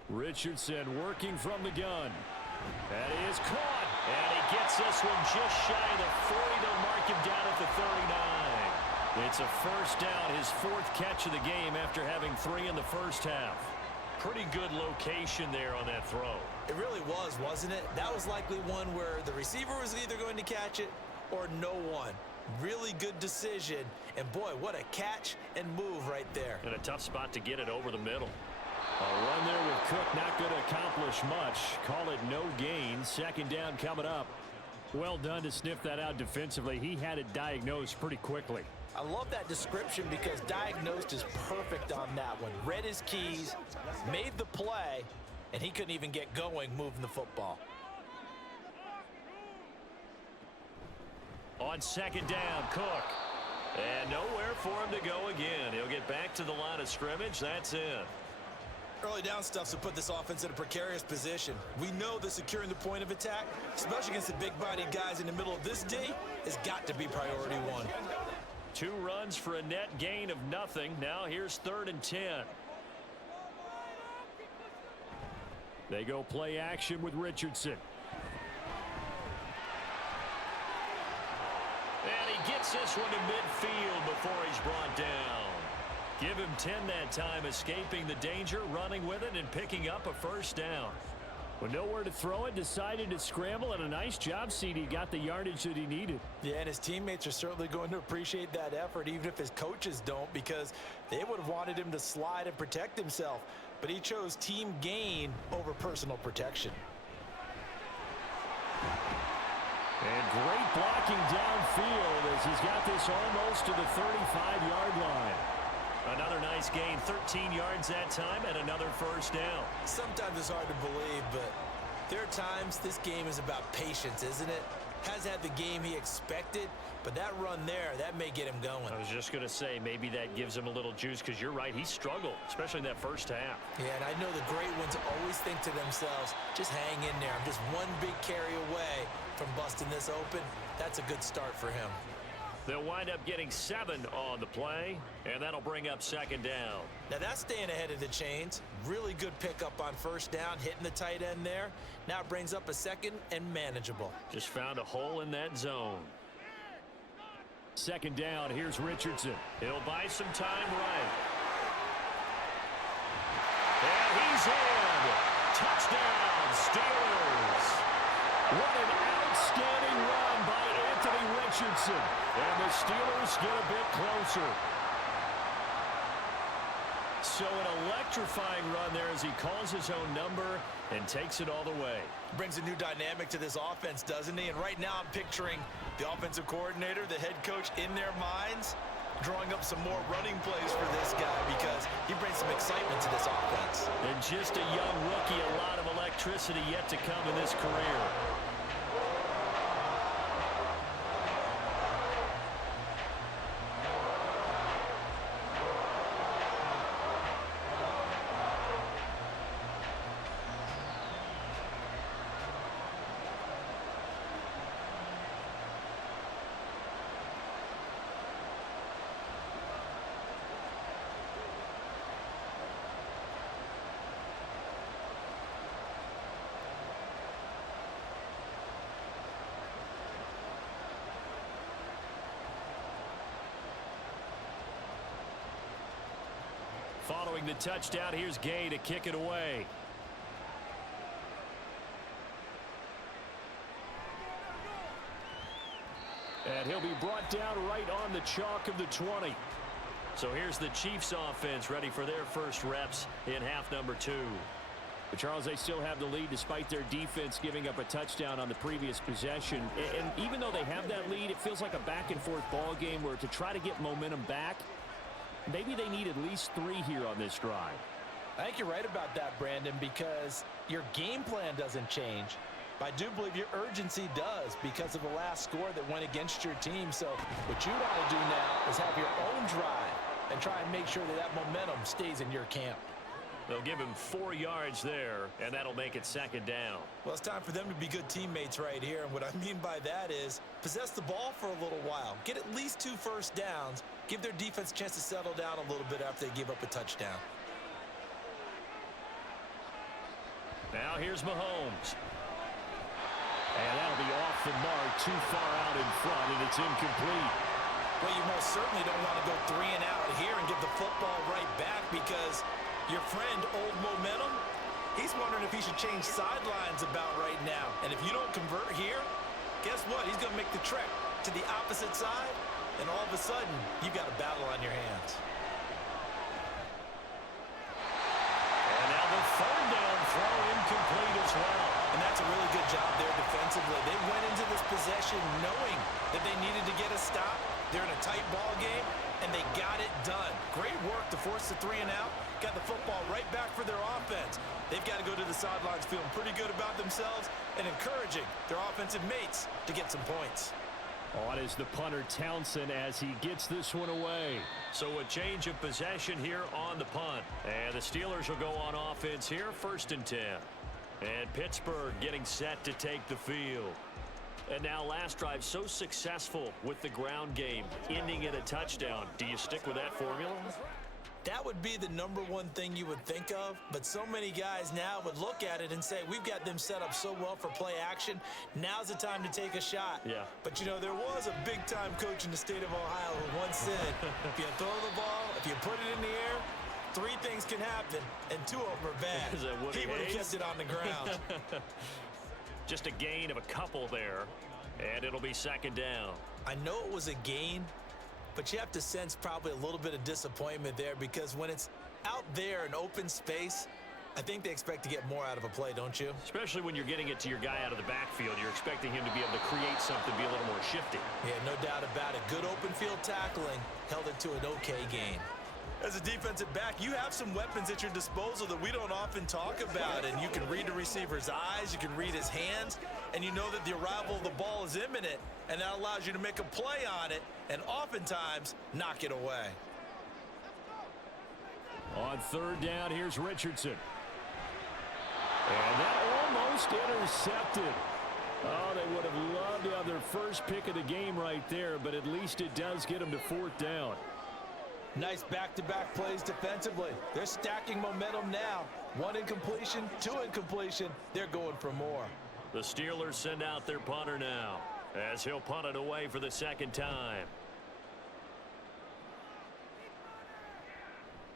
Richardson working from the gun. That is caught. And he gets this one just shy of the 40. They'll mark him down at the 39. It's a 1st down, his 4th catch of the game after having 3 in the first half. Pretty good location there on that throw. It really was, wasn't it? That was likely one where the receiver was either going to catch it or no one. Really good decision. And boy, what a catch and move right there. And a tough spot to get it over the middle. A run there with Cook not going to accomplish much. Call it no gain. 2nd down coming up. Well done to sniff that out defensively. He had it diagnosed pretty quickly. I love that description because diagnosed is perfect on that one. Read his keys, made the play, and he couldn't even get going moving the football. On 2nd down, Cook. And nowhere for him to go again. He'll get back to the line of scrimmage. That's it. Early down stuff to put this offense in a precarious position. We know that securing the point of attack, especially against the big-bodied guys in the middle of this D, has got to be priority 1. 2 runs for a net gain of nothing. Now here's 3rd and 10. They go play action with Richardson. And he gets this one to midfield before he's brought down. Give him 10 that time, escaping the danger, running with it, and picking up a 1st down. With nowhere to throw it, decided to scramble, and a nice job, CD. Got the yardage that he needed. Yeah, and his teammates are certainly going to appreciate that effort, even if his coaches don't, because they would have wanted him to slide and protect himself. But he chose team gain over personal protection. And great blocking downfield as he's got this almost to the 35-yard line. Another nice gain, 13 yards that time, and another 1st down. Sometimes it's hard to believe, but There are times this game is about patience, isn't it? Has had the game he expected, but that run there, that may get him going. I was just going to say, maybe that gives him a little juice, because you're right, he struggled, especially in that first half. Yeah, and I know the great ones always think to themselves, just hang in there. I'm just one big carry away from busting this open. That's a good start for him. They'll wind up getting 7 on the play, and that'll bring up second down. Now that's staying ahead of the chains. Really good pickup on first down, hitting the tight end there. Now it brings up a second and manageable. Just found a hole in that zone. Second down, here's Richardson. He'll buy some time right. And he's in. Touchdown, Steelers. What an outstanding run by Anthony Richardson. And the Steelers get a bit closer. So an electrifying run there as he calls his own number and takes it all the way. Brings a new dynamic to this offense, doesn't he? And right now I'm picturing the offensive coordinator, the head coach in their minds, drawing up some more running plays for this guy because he brings some excitement to this offense. And just a young rookie, a lot of electricity yet to come in this career. Following the touchdown, here's Gay to kick it away. And he'll be brought down right on the chalk of the 20. So here's the Chiefs offense ready for their first reps in half number 2. But Charles, they still have the lead despite their defense giving up a touchdown on the previous possession. And even though they have that lead, it feels like a back-and-forth ball game where to try to get momentum back, maybe they need at least 3 here on this drive. I think you're right about that, Brandon, because your game plan doesn't change. But I do believe your urgency does because of the last score that went against your team. So what you want to do now is have your own drive and try and make sure that that momentum stays in your camp. They'll give him 4 yards there, and that'll make it second down. Well, it's time for them to be good teammates right here. And what I mean by that is possess the ball for a little while. Get at least 2 first downs. Give their defense a chance to settle down a little bit after they give up a touchdown. Now here's Mahomes. And that'll be off the mark, too far out in front, and it's incomplete. Well, you most certainly don't want to go 3 and out here and give the football right back because your friend, Old Momentum, he's wondering if he should change sidelines about right now. And if you don't convert here, guess what? He's going to make the trek to the opposite side, and all of a sudden, you've got a battle on your hands. And now the third down throw incomplete as well. And that's a really good job there defensively. They went into this possession knowing that they needed to get a stop. They're in a tight ball game, and they got it done. Great work to force the 3 and out. Got the football right back for their offense. They've got to go to the sidelines feeling pretty good about themselves and encouraging their offensive mates to get some points. On is the punter Townsend as he gets this one away. So a change of possession here on the punt. And the Steelers will go on offense here, 1st and 10. And Pittsburgh getting set to take the field. And now last drive so successful with the ground game, ending in a touchdown. Do you stick with that formula? That would be the #1 thing you would think of, but so many guys now would look at it and say, we've got them set up so well for play action, now's the time to take a shot. Yeah. But, you know, there was a big-time coach in the state of Ohio who once said, if you throw the ball, if you put it in the air, 3 things can happen, and 2 of them are bad. Is that Woody He would have Hayes? kept it on the ground. Just a gain of a couple there, and it'll be second down. I know it was a gain, but you have to sense probably a little bit of disappointment there because when it's out there in open space, I think they expect to get more out of a play, don't you? Especially when you're getting it to your guy out of the backfield. You're expecting him to be able to create something, be a little more shifty. Yeah, no doubt about it. Good open field tackling held it to an okay gain. As a defensive back, you have some weapons at your disposal that we don't often talk about, and you can read the receiver's eyes, you can read his hands, and you know that the arrival of the ball is imminent, and that allows you to make a play on it and oftentimes knock it away. On third down, here's Richardson. And that almost intercepted. Oh, they would have loved to have their first pick of the game right there, but at least it does get them to fourth down. Nice back-to-back plays defensively. They're stacking momentum now. 1 incompletion, 2 incompletion. They're going for more. The Steelers send out their punter now, as he'll punt it away for the second time.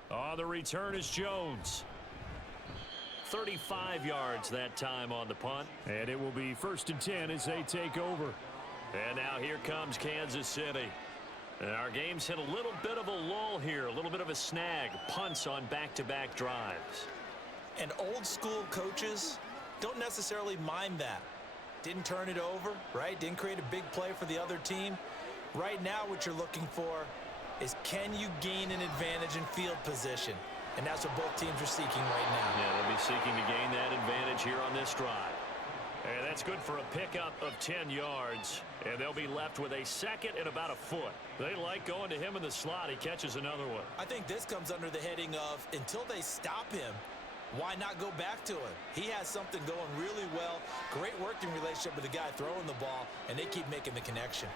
On the return is Jones. 35 yards that time on the punt. And it will be 1st and 10 as they take over. And now here comes Kansas City. And our game's hit a little bit of a lull here, a little bit of a snag. Punts on back-to-back drives. And old school coaches don't necessarily mind that. Didn't turn it over, right? Didn't create a big play for the other team. Right now what you're looking for is, can you gain an advantage in field position? And that's what both teams are seeking right now. Yeah, they'll be seeking to gain that advantage here on this drive. And that's good for a pickup of 10 yards. And they'll be left with a second and about a foot. They like going to him in the slot. He catches another one. I think this comes under the heading of, until they stop him, why not go back to him? He has something going really well. Great working relationship with the guy throwing the ball, and they keep making the connection.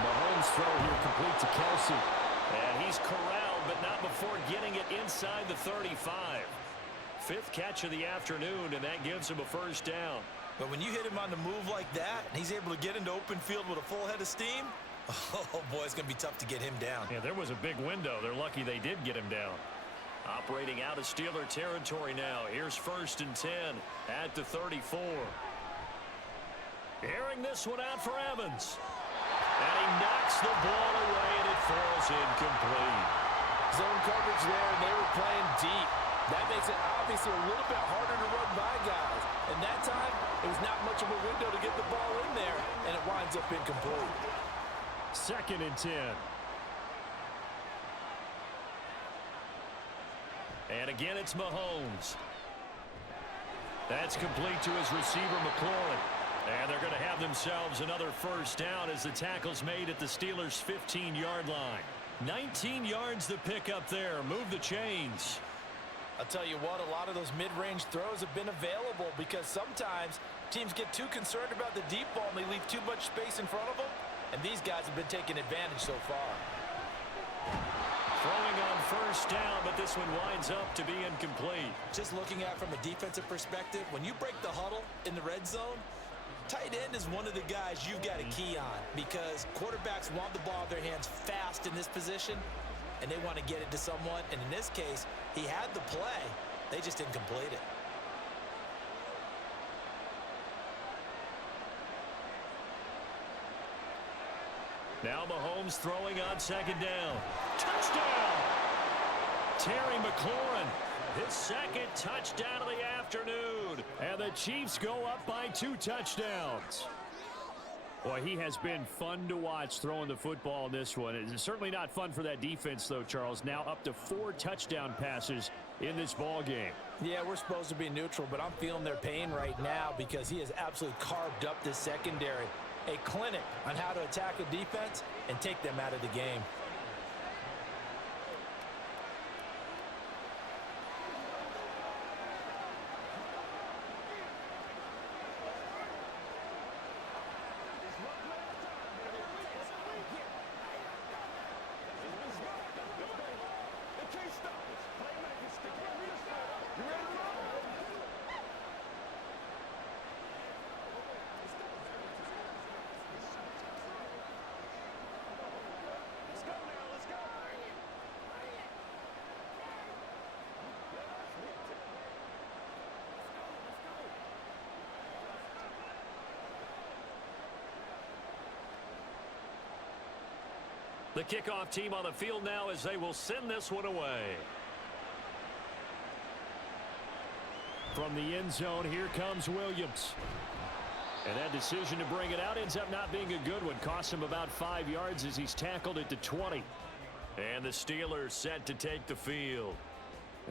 Mahomes throw here complete to Kelsey. And he's corralled, but not before getting it inside the 35. 5th catch of the afternoon, and that gives him a first down. But when you hit him on the move like that, and he's able to get into open field with a full head of steam, oh boy, it's going to be tough to get him down. Yeah, there was a big window. They're lucky they did get him down. Operating out of Steeler territory now. Here's 1st and 10 at the 34. Airing this one out for Evans. And he knocks the ball away, and it falls incomplete. Zone coverage there, and they were playing deep. That makes it obviously a little bit harder to run by guys. And that time, it was not much of a window to get the ball in there, and it winds up incomplete. 2nd and 10. And again, it's Mahomes. That's complete to his receiver, McLaurin. And they're going to have themselves another first down as the tackle's made at the Steelers' 15-yard line. 19 yards to pick up there. Move the chains. I'll tell you what, a lot of those mid-range throws have been available because sometimes teams get too concerned about the deep ball and they leave too much space in front of them. And these guys have been taking advantage so far. Throwing on first down, but this one winds up to be incomplete. Just looking at it from a defensive perspective, when you break the huddle in the red zone, tight end is one of the guys you've got to key on because quarterbacks want the ball in their hands fast in this position, and they want to get it to someone. And in this case, he had the play. They just didn't complete it. Now Mahomes throwing on 2nd down. Touchdown! Terry McLaurin, his 2nd touchdown of the afternoon. And the Chiefs go up by 2 touchdowns. Boy, he has been fun to watch throwing the football in this one. It's certainly not fun for that defense, though, Charles. Now up to 4 touchdown passes in this ball game. Yeah, we're supposed to be neutral, but I'm feeling their pain right now because he has absolutely carved up this secondary. A clinic on how to attack a defense and take them out of the game. The kickoff team on the field now as they will send this one away. From the end zone, here comes Williams. And that decision to bring it out ends up not being a good one. Costs him about 5 yards as he's tackled at the 20. And the Steelers set to take the field.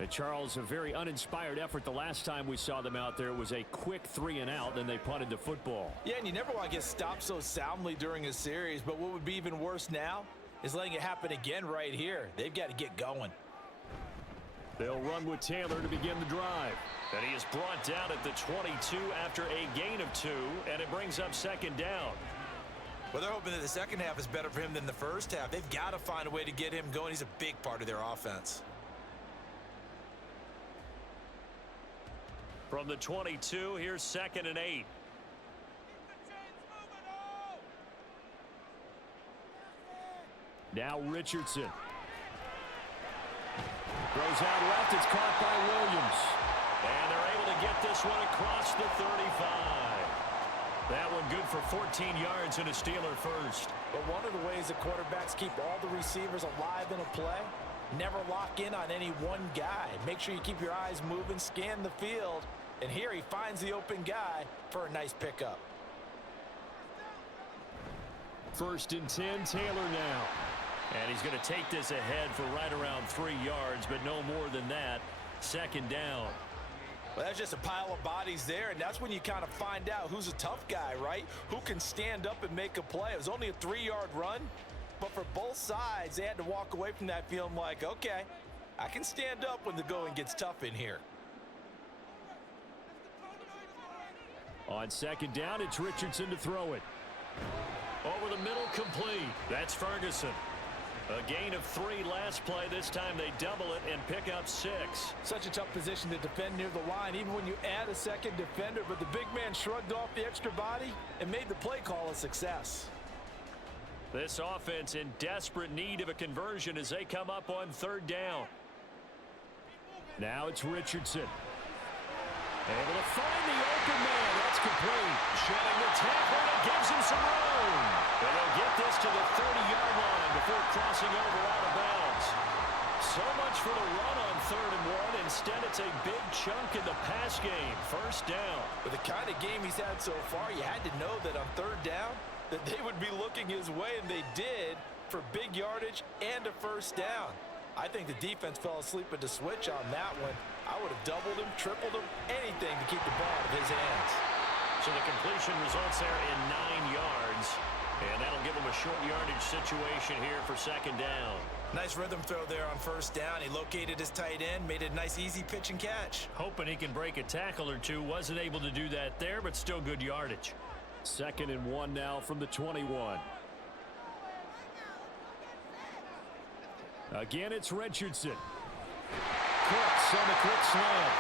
Charles, a very uninspired effort the last time we saw them out there. It was a quick 3-and-out, then they punted the football. Yeah, and you never want to get stopped so soundly during a series, but what would be even worse now is letting it happen again right here. They've got to get going. They'll run with Taylor to begin the drive. And he is brought down at the 22 after a gain of 2, and it brings up second down. Well, they're hoping that the second half is better for him than the first half. They've got to find a way to get him going. He's a big part of their offense. From the 22, here's 2nd and 8. Now Richardson. Goes out left. It's caught by Williams. And they're able to get this one across the 35. That one good for 14 yards and a Steeler first. But one of the ways that quarterbacks keep all the receivers alive in a play, never lock in on any one guy. Make sure you keep your eyes moving, scan the field. And here he finds the open guy for a nice pickup. 1st and 10, Taylor now. And he's going to take this ahead for right around 3 yards, but no more than that. 2nd down. Well, that's just a pile of bodies there, and that's when you kind of find out who's a tough guy, right? Who can stand up and make a play. It was only a 3-yard run, but for both sides, they had to walk away from that feeling like, okay, I can stand up when the going gets tough in here. On 2nd down, it's Richardson to throw it. Over the middle, complete. That's Ferguson. A gain of 3 last play. This time they double it and pick up 6. Such a tough position to defend near the line, even when you add a second defender, but the big man shrugged off the extra body and made the play call a success. This offense in desperate need of a conversion as they come up on 3rd down. Now it's Richardson. Able to find the open man. That's complete. Shedding the tackle, and it gives him some room. And they'll get this to the 30-yard line before crossing over out of bounds. So much for the run on 3rd and 1. Instead, it's a big chunk in the pass game. 1st down. With the kind of game he's had so far, you had to know that on 3rd down that they would be looking his way, and they did for big yardage and a 1st down. I think the defense fell asleep at the switch on that one. I would have doubled him, tripled him, anything to keep the ball out of his hands. So the completion results there in 9 yards. And that'll give him a short yardage situation here for 2nd down. Nice rhythm throw there on 1st down. He located his tight end, made it a nice easy pitch and catch. Hoping he can break a tackle or two. Wasn't able to do that there, but still good yardage. 2nd and 1 now from the 21. Again, it's Richardson. Cooks on the quick slant.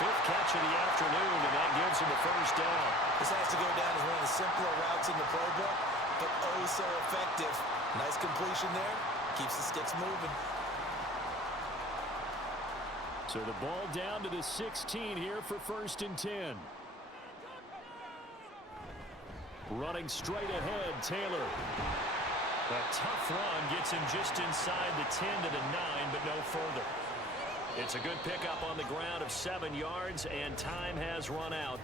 5th catch of the afternoon, and that gives him a 1st down. This has to go down as one of the simpler routes in the playbook, but oh so effective. Nice completion there. Keeps the sticks moving. So the ball down to the 16 here for 1st and 10. Running straight ahead, Taylor. A tough run gets him just inside the 10 to the 9, but no further. It's a good pickup on the ground of 7 yards, and time has run out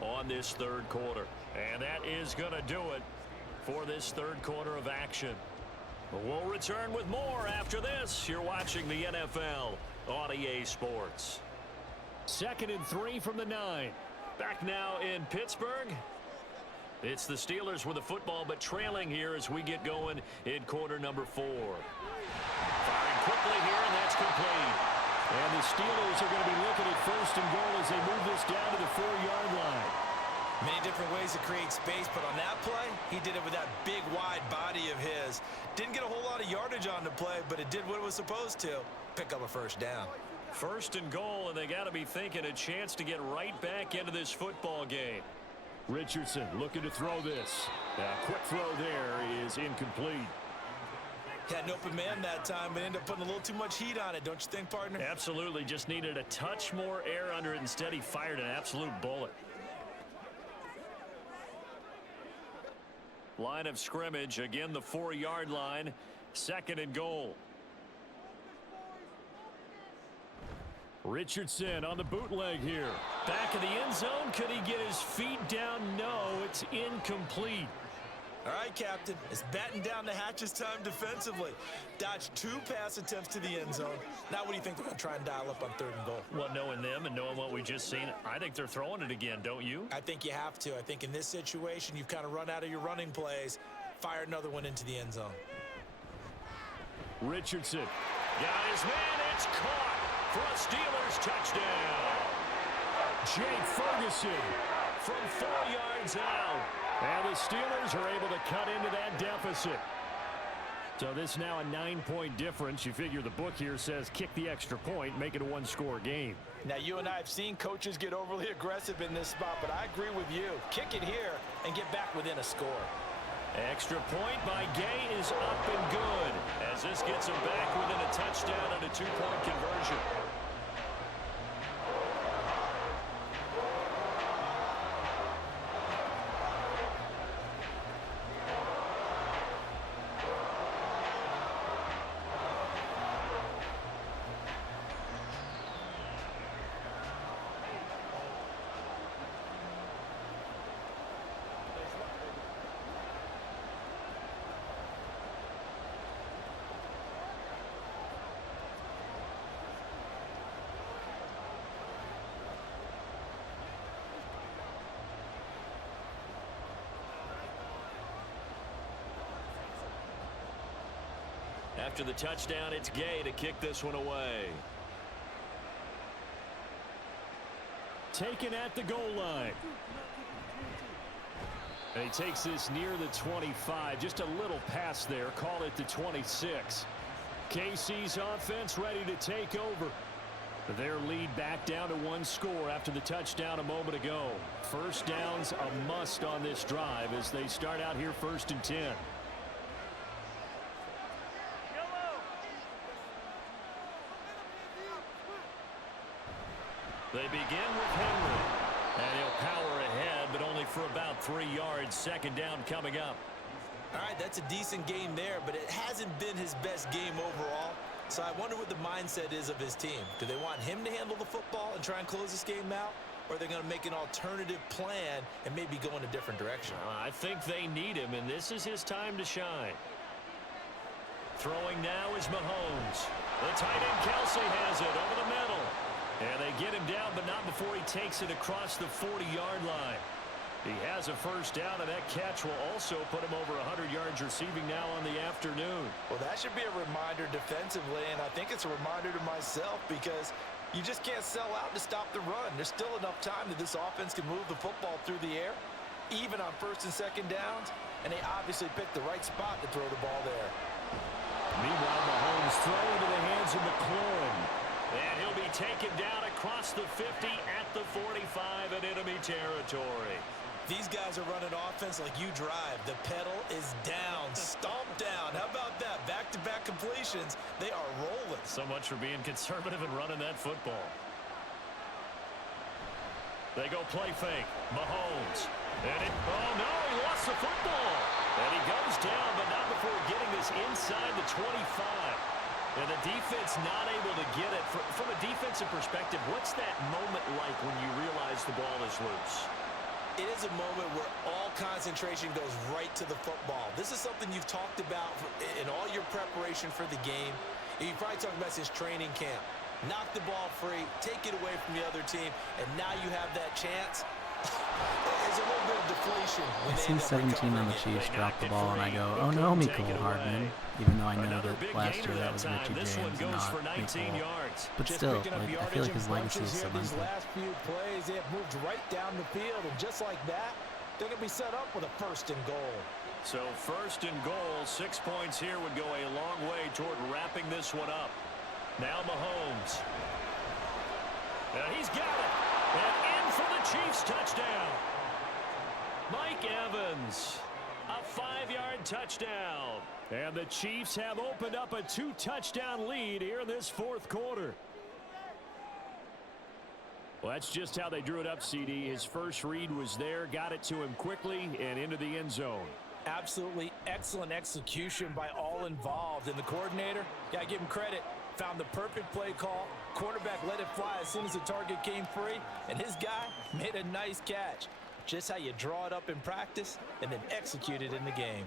on this 3rd quarter. And that is going to do it for this 3rd quarter of action. We'll return with more after this. You're watching the NFL on EA Sports. 2nd and 3 from the 9. Back now in Pittsburgh. It's the Steelers with the football, but trailing here as we get going in quarter number 4. Firing quickly here, and that's complete. And the Steelers are going to be looking at 1st and goal as they move this down to the 4-yard line. Many different ways to create space, but on that play, he did it with that big, wide body of his. Didn't get a whole lot of yardage on the play, but it did what it was supposed to. Pick up a 1st down. 1st and goal, and they got to be thinking a chance to get right back into this football game. Richardson looking to throw this. Quick throw there is incomplete. Had an open man that time, but ended up putting a little too much heat on it, don't you think, partner? Absolutely. Just needed a touch more air under it. Instead, he fired an absolute bullet. Line of scrimmage. Again, the 4-yard line. 2nd and goal. Richardson on the bootleg here. Back of the end zone. Could he get his feet down? No, it's incomplete. All right, Captain, it's batten down the hatches time defensively. Dodged 2 pass attempts to the end zone. Now what do you think they're going to try and dial up on 3rd and goal? Well, knowing them and knowing what we just seen, I think they're throwing it again, don't you? I think you have to. I think in this situation, you've kind of run out of your running plays. Fire another one into the end zone. Richardson got his man. It's caught for a Steelers touchdown. Jake Ferguson from 4 yards out. And the Steelers are able to cut into that deficit. So this now a 9-point difference. You figure the book here says kick the extra point, make it a 1-score game. Now, you and I have seen coaches get overly aggressive in this spot, but I agree with you. Kick it here and get back within a score. Extra point by Gay is up and good, as this gets him back within a touchdown and a 2-point conversion. After the touchdown, it's Gay to kick this one away. Taken at the goal line. And he takes this near the 25. Just a little pass there. Call it the 26. KC's offense ready to take over. Their lead back down to 1 score after the touchdown a moment ago. First down's a must on this drive as they start out here 1st and 10. They begin with Henry, and he'll power ahead, but only for about 3 yards. 2nd down coming up. All right, that's a decent game there, but it hasn't been his best game overall. So I wonder what the mindset is of his team. Do they want him to handle the football and try and close this game out? Or are they going to make an alternative plan and maybe go in a different direction? I think they need him, and this is his time to shine. Throwing now is Mahomes. The tight end Kelsey has it over the middle. And they get him down, but not before he takes it across the 40-yard line. He has a first down, and that catch will also put him over 100 yards receiving now on the afternoon. Well, that should be a reminder defensively, and I think it's a reminder to myself because you just can't sell out to stop the run. There's still enough time that this offense can move the football through the air, even on 1st and 2nd downs, and they obviously picked the right spot to throw the ball there. Meanwhile, Mahomes throw into the hands of McLaurin. And he'll be taken down across the 50 at the 45 in enemy territory. These guys are running offense like you drive. The pedal is down, stomp down. How about that? Back-to-back completions. They are rolling. So much for being conservative and running that football. They go play fake. Mahomes. And oh no, he lost the football. And he goes down, but not before getting this inside the 25. And the defense not able to get it. From a defensive perspective, what's that moment like when you realize the ball is loose? It is a moment where all concentration goes right to the football. This is something you've talked about in all your preparation for the game. You probably talked about since training camp. Knock the ball free, take it away from the other team, and now you have that chance. There's a little bit of deflation. I see 17 on the Chiefs drop the ball, and I go, oh no, Mecole Hardman. Even though I know that last year that was Richie James and not Mecole. But still, I feel like his legacy is cemented. These last few plays, they have moved right down the field, and just like that, they're going to be set up with a 1st and goal. So 1st and goal, 6 points here would go a long way toward wrapping this one up. Now Mahomes. And he's got it. And in for the Chiefs touchdown. Mike Evans. A 5-yard touchdown. And the Chiefs have opened up a 2-touchdown lead here in this 4th quarter. Well, that's just how they drew it up, CD. His first read was there, got it to him quickly, and into the end zone. Absolutely excellent execution by all involved. And the coordinator, got to give him credit, found the perfect play call. Quarterback let it fly as soon as the target came free, and his guy made a nice catch. Just how you draw it up in practice and then execute it in the game.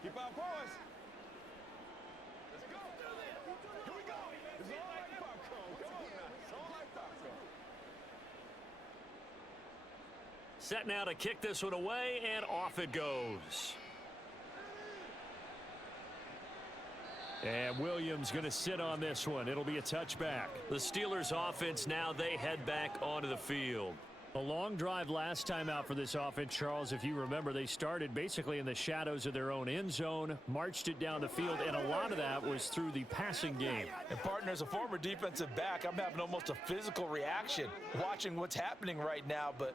Keep our poise. Let's go. Here we go. It's all like popcorn. Come on now. It's all like popcorn. Set now to kick this one away, and off it goes. And Williams going to sit on this one. It'll be a touchback. The Steelers offense now, they head back onto the field. A long drive last time out for this offense, Charles. If you remember, they started basically in the shadows of their own end zone, marched it down the field, and a lot of that was through the passing game. And partner, as a former defensive back, I'm having almost a physical reaction watching what's happening right now. But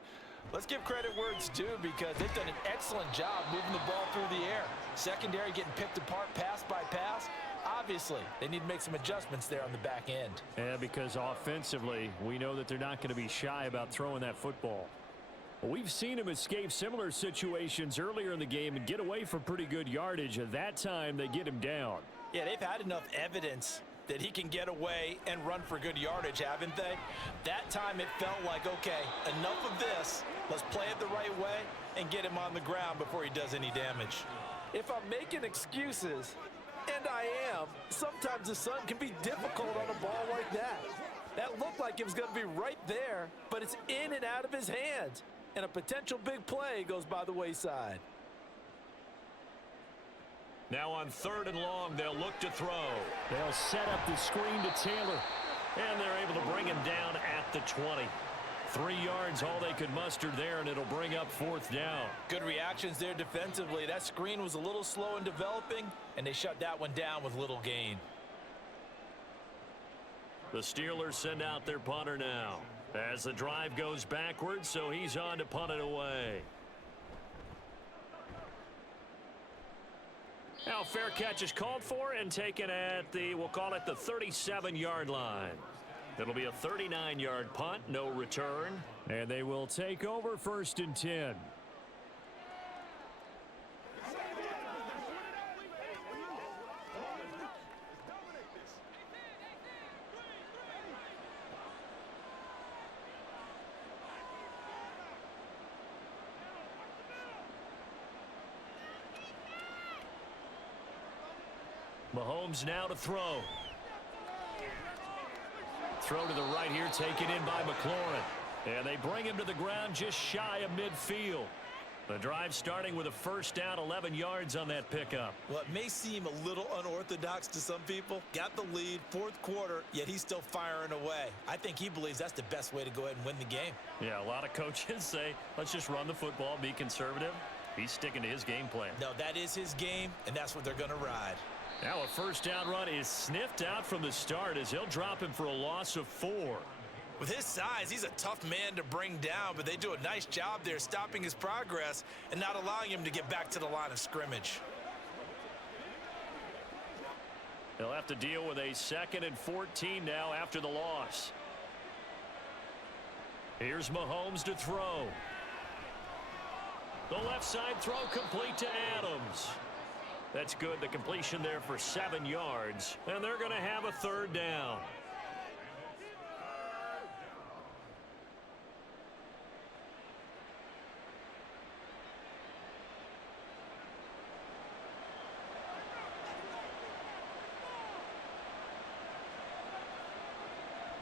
let's give credit where it's due, because they've done an excellent job moving the ball through the air. Secondary getting picked apart pass by pass. Obviously, they need to make some adjustments there on the back end. Yeah, because offensively, we know that they're not going to be shy about throwing that football. We've seen him escape similar situations earlier in the game and get away from pretty good yardage. At that time, they get him down. Yeah, they've had enough evidence that he can get away and run for good yardage, haven't they? That time it felt like, okay, enough of this. Let's play it the right way and get him on the ground before he does any damage. If I'm making excuses, and I am, sometimes the sun can be difficult on a ball like that. That looked like it was going to be right there, but it's in and out of his hands. And a potential big play goes by the wayside. Now on 3rd and long, they'll look to throw. They'll set up the screen to Taylor. And they're able to bring him down at the 20. 3 yards, all they could muster there, and it'll bring up 4th down. Good reactions there defensively. That screen was a little slow in developing, and they shut that one down with little gain. The Steelers send out their punter now as the drive goes backwards, so he's on to punt it away. Now fair catch is called for and taken at the, we'll call it the 37-yard line. It'll be a 39-yard punt, no return. And they will take over 1st and 10. Mahomes now to throw. Throw to the right here, taken in by McLaurin. And they bring him to the ground just shy of midfield. The drive starting with a 1st down, 11 yards on that pickup. Well, it may seem a little unorthodox to some people. Got the lead, 4th quarter, yet he's still firing away. I think he believes that's the best way to go ahead and win the game. Yeah, a lot of coaches say, let's just run the football, be conservative. He's sticking to his game plan. No, that is his game, and that's what they're going to ride. Now a 1st down run is sniffed out from the start as he'll drop him for a loss of 4. With his size, he's a tough man to bring down, but they do a nice job there stopping his progress and not allowing him to get back to the line of scrimmage. They'll have to deal with a 2nd and 14 now after the loss. Here's Mahomes to throw. The left side throw complete to Adams. That's good. The completion there for 7 yards. And they're going to have a 3rd down.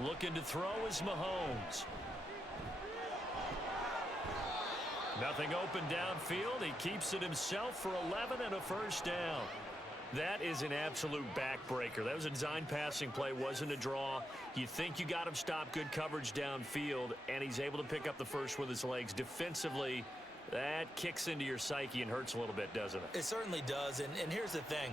Looking to throw is Mahomes. Nothing open downfield. He keeps it himself for 11 and a 1st down. That is an absolute backbreaker. That was a design passing play, wasn't a draw. You think you got him stopped, good coverage downfield, and he's able to pick up the first with his legs. Defensively, that kicks into your psyche and hurts a little bit, doesn't it? It certainly does, and here's the thing.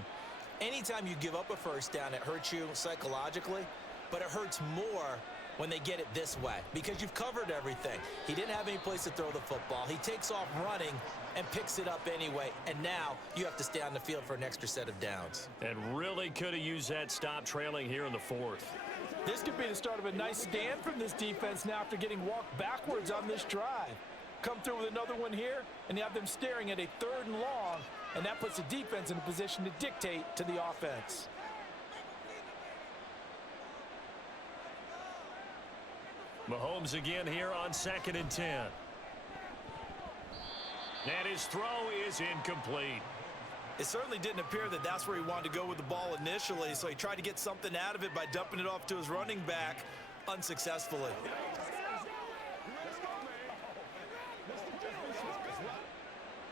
Anytime you give up a 1st down, it hurts you psychologically, but it hurts more when they get it this way because you've covered everything. He didn't have any place to throw the football. He takes off running, and picks it up anyway. And now you have to stay on the field for an extra set of downs. And really could have used that stop trailing here in the fourth. This could be the start of a nice stand from this defense now after getting walked backwards on this drive. Come through with another one here, and you have them staring at a 3rd and long, and that puts the defense in a position to dictate to the offense. Mahomes again here on 2nd and 10. And his throw is incomplete. It certainly didn't appear that that's where he wanted to go with the ball initially, so he tried to get something out of it by dumping it off to his running back unsuccessfully.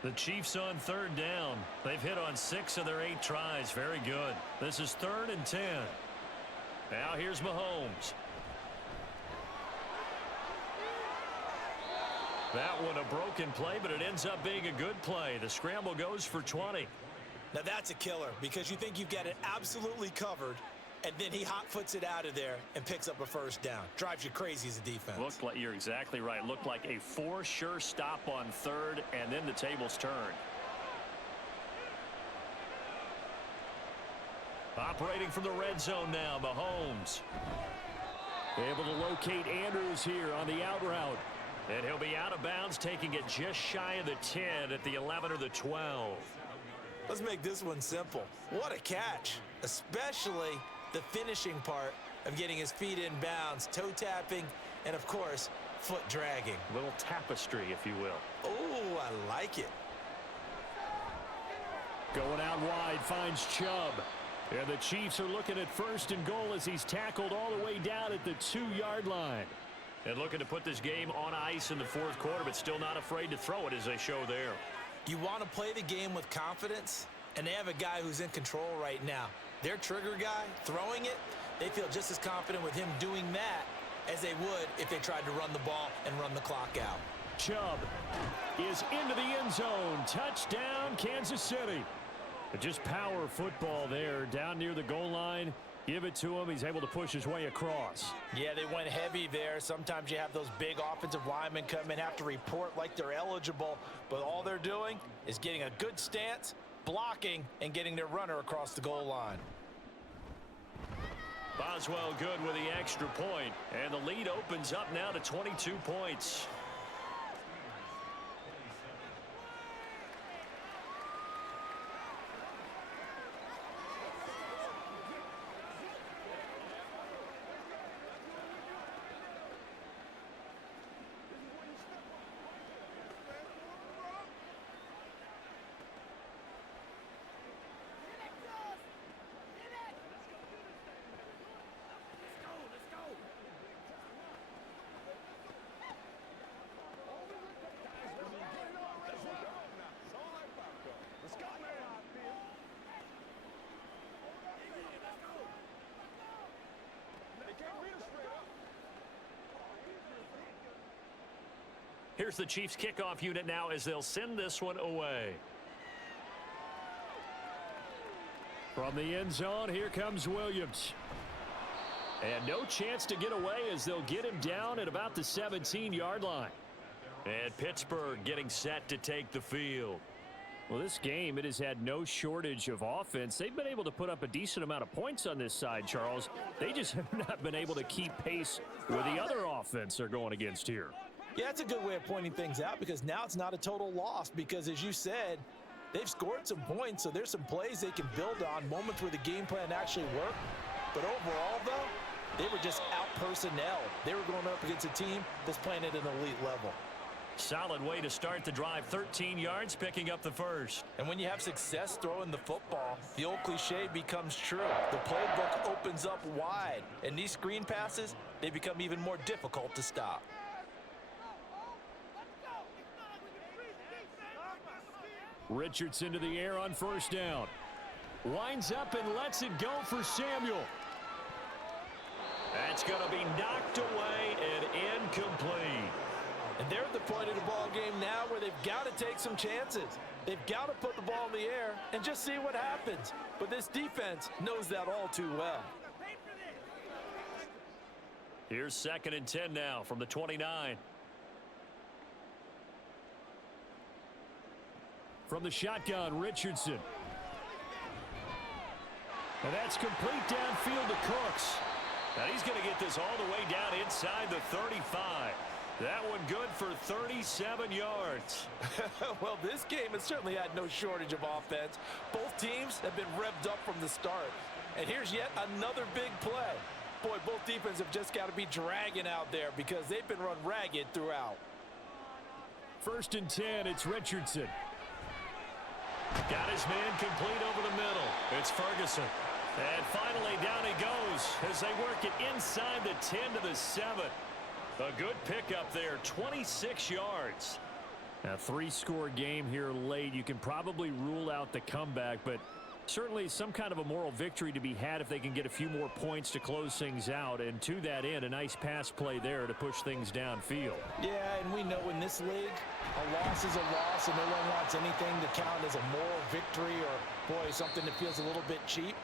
The Chiefs on 3rd down. They've hit on 6 of their 8 tries. Very good. This is 3rd and 10. Now here's Mahomes. That one a broken play, but it ends up being a good play. The scramble goes for 20. Now that's a killer because you think you've got it absolutely covered, and then he hot-foots it out of there and picks up a 1st down. Drives you crazy as a defense. Looked like, you're exactly right. Looked like a for sure stop on 3rd, and then the tables turned. Operating from the red zone now, Mahomes. Able to locate Andrews here on the out route. And he'll be out of bounds, taking it just shy of the 10 at the 11 or the 12. Let's make this one simple. What a catch, especially the finishing part of getting his feet in bounds, toe tapping, and of course, foot dragging. Little tapestry, if you will. Oh, I like it. Going out wide, finds Chubb. And the Chiefs are looking at 1st and goal as he's tackled all the way down at the 2-yard line. And looking to put this game on ice in the 4th quarter, but still not afraid to throw it as they show there. You want to play the game with confidence, and they have a guy who's in control right now. Their trigger guy, throwing it, they feel just as confident with him doing that as they would if they tried to run the ball and run the clock out. Chubb is into the end zone. Touchdown, Kansas City. But just power football there down near the goal line. Give it to him. He's able to push his way across. Yeah, they went heavy there. Sometimes you have those big offensive linemen come in, have to report like they're eligible, but all they're doing is getting a good stance, blocking, and getting their runner across the goal line. Boswell good with the extra point, and the lead opens up now to 22 points. Here's the Chiefs kickoff unit now as they'll send this one away. From the end zone, here comes Williams. And no chance to get away as they'll get him down at about the 17-yard line. And Pittsburgh getting set to take the field. Well, this game, it has had no shortage of offense. They've been able to put up a decent amount of points on this side, Charles. They just have not been able to keep pace with the other offense they're going against here. Yeah, that's a good way of pointing things out because now it's not a total loss because, as you said, they've scored some points, so there's some plays they can build on, moments where the game plan actually worked. But overall, though, they were just out-personnel. They were going up against a team that's playing at an elite level. Solid way to start the drive, 13 yards, picking up the first. And when you have success throwing the football, the old cliche becomes true. The playbook opens up wide, and these screen passes, they become even more difficult to stop. Richardson to the air on first down. Winds up and lets it go for Samuel. That's going to be knocked away and incomplete. And they're at the point of the ball game now where they've got to take some chances. They've got to put the ball in the air and just see what happens. But this defense knows that all too well. Here's 2nd and 10 now from the 29. From the shotgun, Richardson. And that's complete downfield to Cooks. Now he's going to get this all the way down inside the 35. That one good for 37 yards. Well, this game has certainly had no shortage of offense. Both teams have been revved up from the start. And here's yet another big play. Boy, both defenses have just got to be dragging out there because they've been run ragged throughout. 1st and 10, it's Richardson. Got his man complete over the middle. It's Ferguson. And finally down he goes as they work it inside the 10 to the 7. A good pickup there, 26 yards. A 3-score game here late. You can probably rule out the comeback, but certainly some kind of a moral victory to be had if they can get a few more points to close things out. And to that end, a nice pass play there to push things downfield. Yeah, and we know in this league, a loss is a loss, and no one wants anything to count as a moral victory or, boy, something that feels a little bit cheap.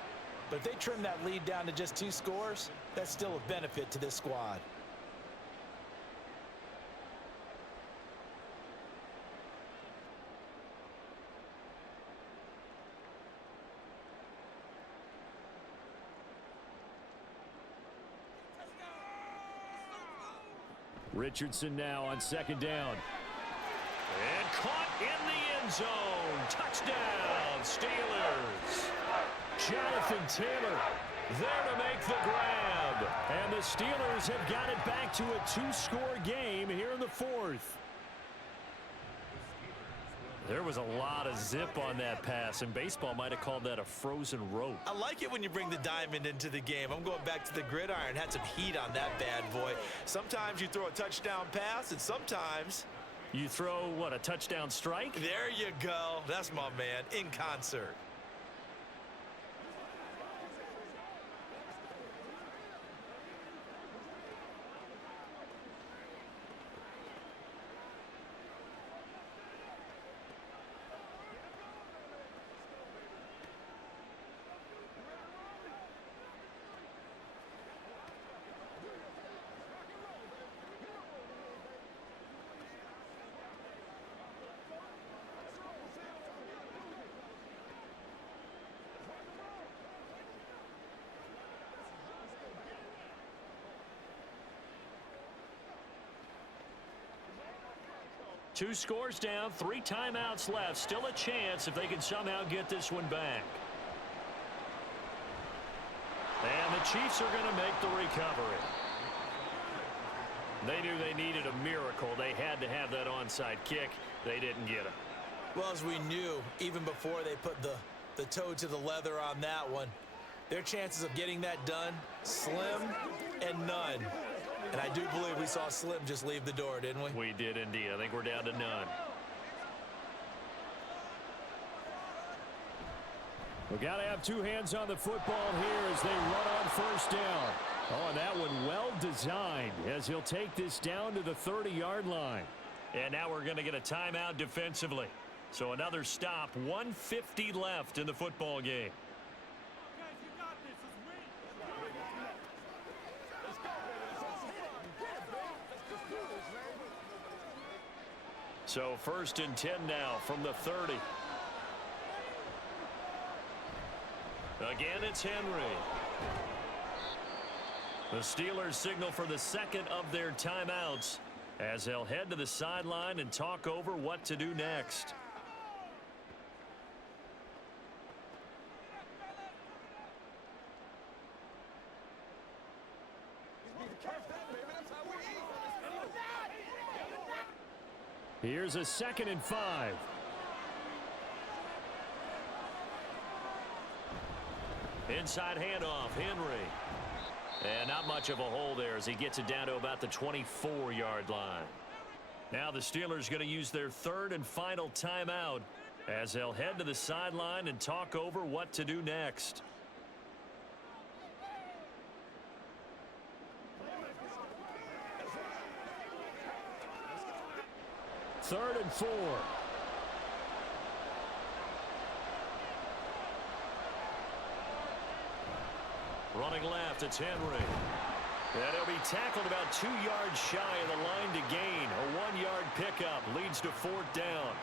But if they trim that lead down to just 2 scores, that's still a benefit to this squad. Richardson now on 2nd down. And caught in the end zone. Touchdown, Steelers. Jonathan Taylor there to make the grab. And the Steelers have got it back to a 2-score game here in the 4th. There was a lot of zip on that pass, and baseball might have called that a frozen rope. I like it when you bring the diamond into the game. I'm going back to the gridiron. Had some heat on that bad boy. Sometimes you throw a touchdown pass, and sometimes you throw, what, a touchdown strike? There you go. That's my man, in concert. Two scores down, 3 timeouts left. Still a chance if they can somehow get this one back. And the Chiefs are going to make the recovery. They knew they needed a miracle. They had to have that onside kick. They didn't get it. Well, as we knew, even before they put the toe to the leather on that one, their chances of getting that done, slim and none. And I do believe we saw Slim just leave the door, didn't we? We did indeed. I think we're down to none. We got to have 2 hands on the football here as they run on 1st down. Oh, and that one well designed as he'll take this down to the 30-yard line. And now we're going to get a timeout defensively. So another stop, 1:50 left in the football game. So 1st and 10 now from the 30. Again, it's Henry. The Steelers signal for the 2nd of their timeouts as they'll head to the sideline and talk over what to do next. Here's a 2nd and 5. Inside handoff, Henry. And not much of a hole there as he gets it down to about the 24-yard line. Now the Steelers going to use their 3rd and final timeout as they'll head to the sideline and talk over what to do next. Third and 4. Running left, it's Henry. And he'll be tackled about 2 yards shy of the line to gain. A 1-yard pickup leads to 4th down.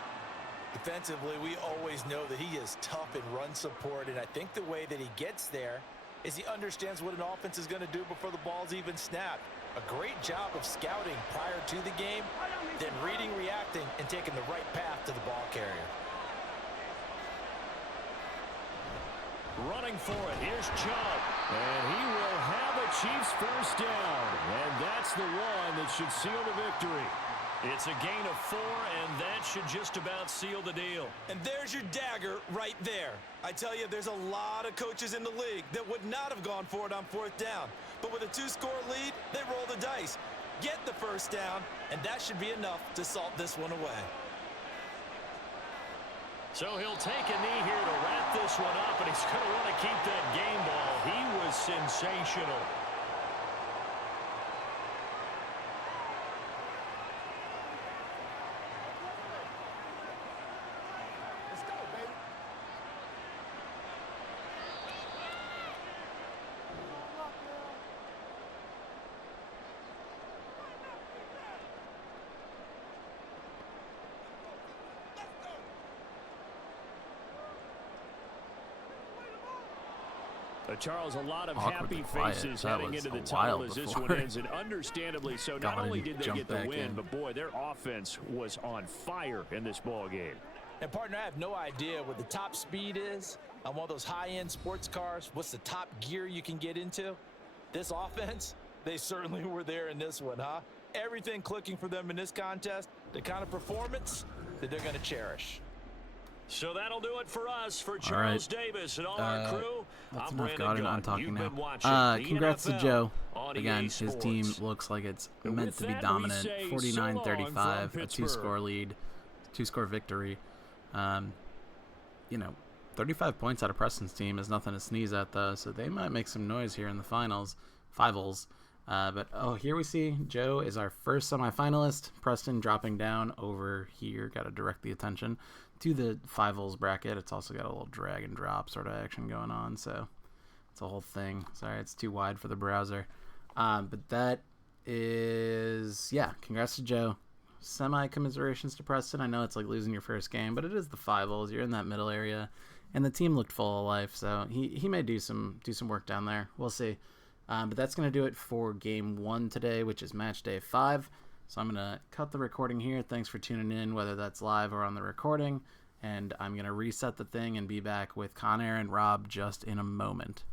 Defensively, we always know that he is tough in run support, and I think the way that he gets there is he understands what an offense is going to do before the ball's even snapped. A great job of scouting prior to the game, then reading, reacting, and taking the right path to the ball carrier. Running for it, here's Chubb. And he will have a Chiefs first down. And that's the one that should seal the victory. It's a gain of 4, and that should just about seal the deal. And there's your dagger right there. I tell you, there's a lot of coaches in the league that would not have gone for it on 4th down. But with a 2-score lead, they roll the dice. Get the first down, and that should be enough to salt this one away. So he'll take a knee here to wrap this one up, and he's going to want to keep that game ball. He was sensational. Let's go, baby. Charles, a lot of Awkwardly happy quiet. faces That heading was into a the tunnel while as this before. one ends, and understandably so. Not God, only he did they jumped get the back win, in. but boy, their offense was on fire in this ball game. And, partner, I have no idea what the top speed is on one of those high-end sports cars. What's the top gear you can get into? This offense, they certainly were there in this one, huh? Everything clicking for them in this contest, the kind of performance that they're going to cherish. So that'll do it for us, for Charles Davis and all our crew. That's I'm enough Brandon God, I'm Gaudin. talking You've now. been watching the Congrats to NFL Joe. on Again, EA his team Sports. looks like it's And meant with to be that, we dominant. say 49-35, so long a from 2-score lead, 2-score victory. 35 points out of Preston's team is nothing to sneeze at, though, so they might make some noise here in the finals. Finals. But here we see Joe is our first semifinalist. Preston dropping down over here. Got to direct the attention to the finals bracket. It's also got a little drag and drop sort of action going on, so it's a whole thing. Sorry, it's too wide for the browser. But that is, congrats to Joe. Semi-commiserations to Preston. I know it's like losing your first game, but it is the finals. You're in that middle area, and the team looked full of life, so he may do some work down there. We'll see. But that's going to do it for Game 1 today, which is Match Day 5. So I'm going to cut the recording here. Thanks for tuning in, whether that's live or on the recording. And I'm going to reset the thing and be back with Connor and Rob just in a moment.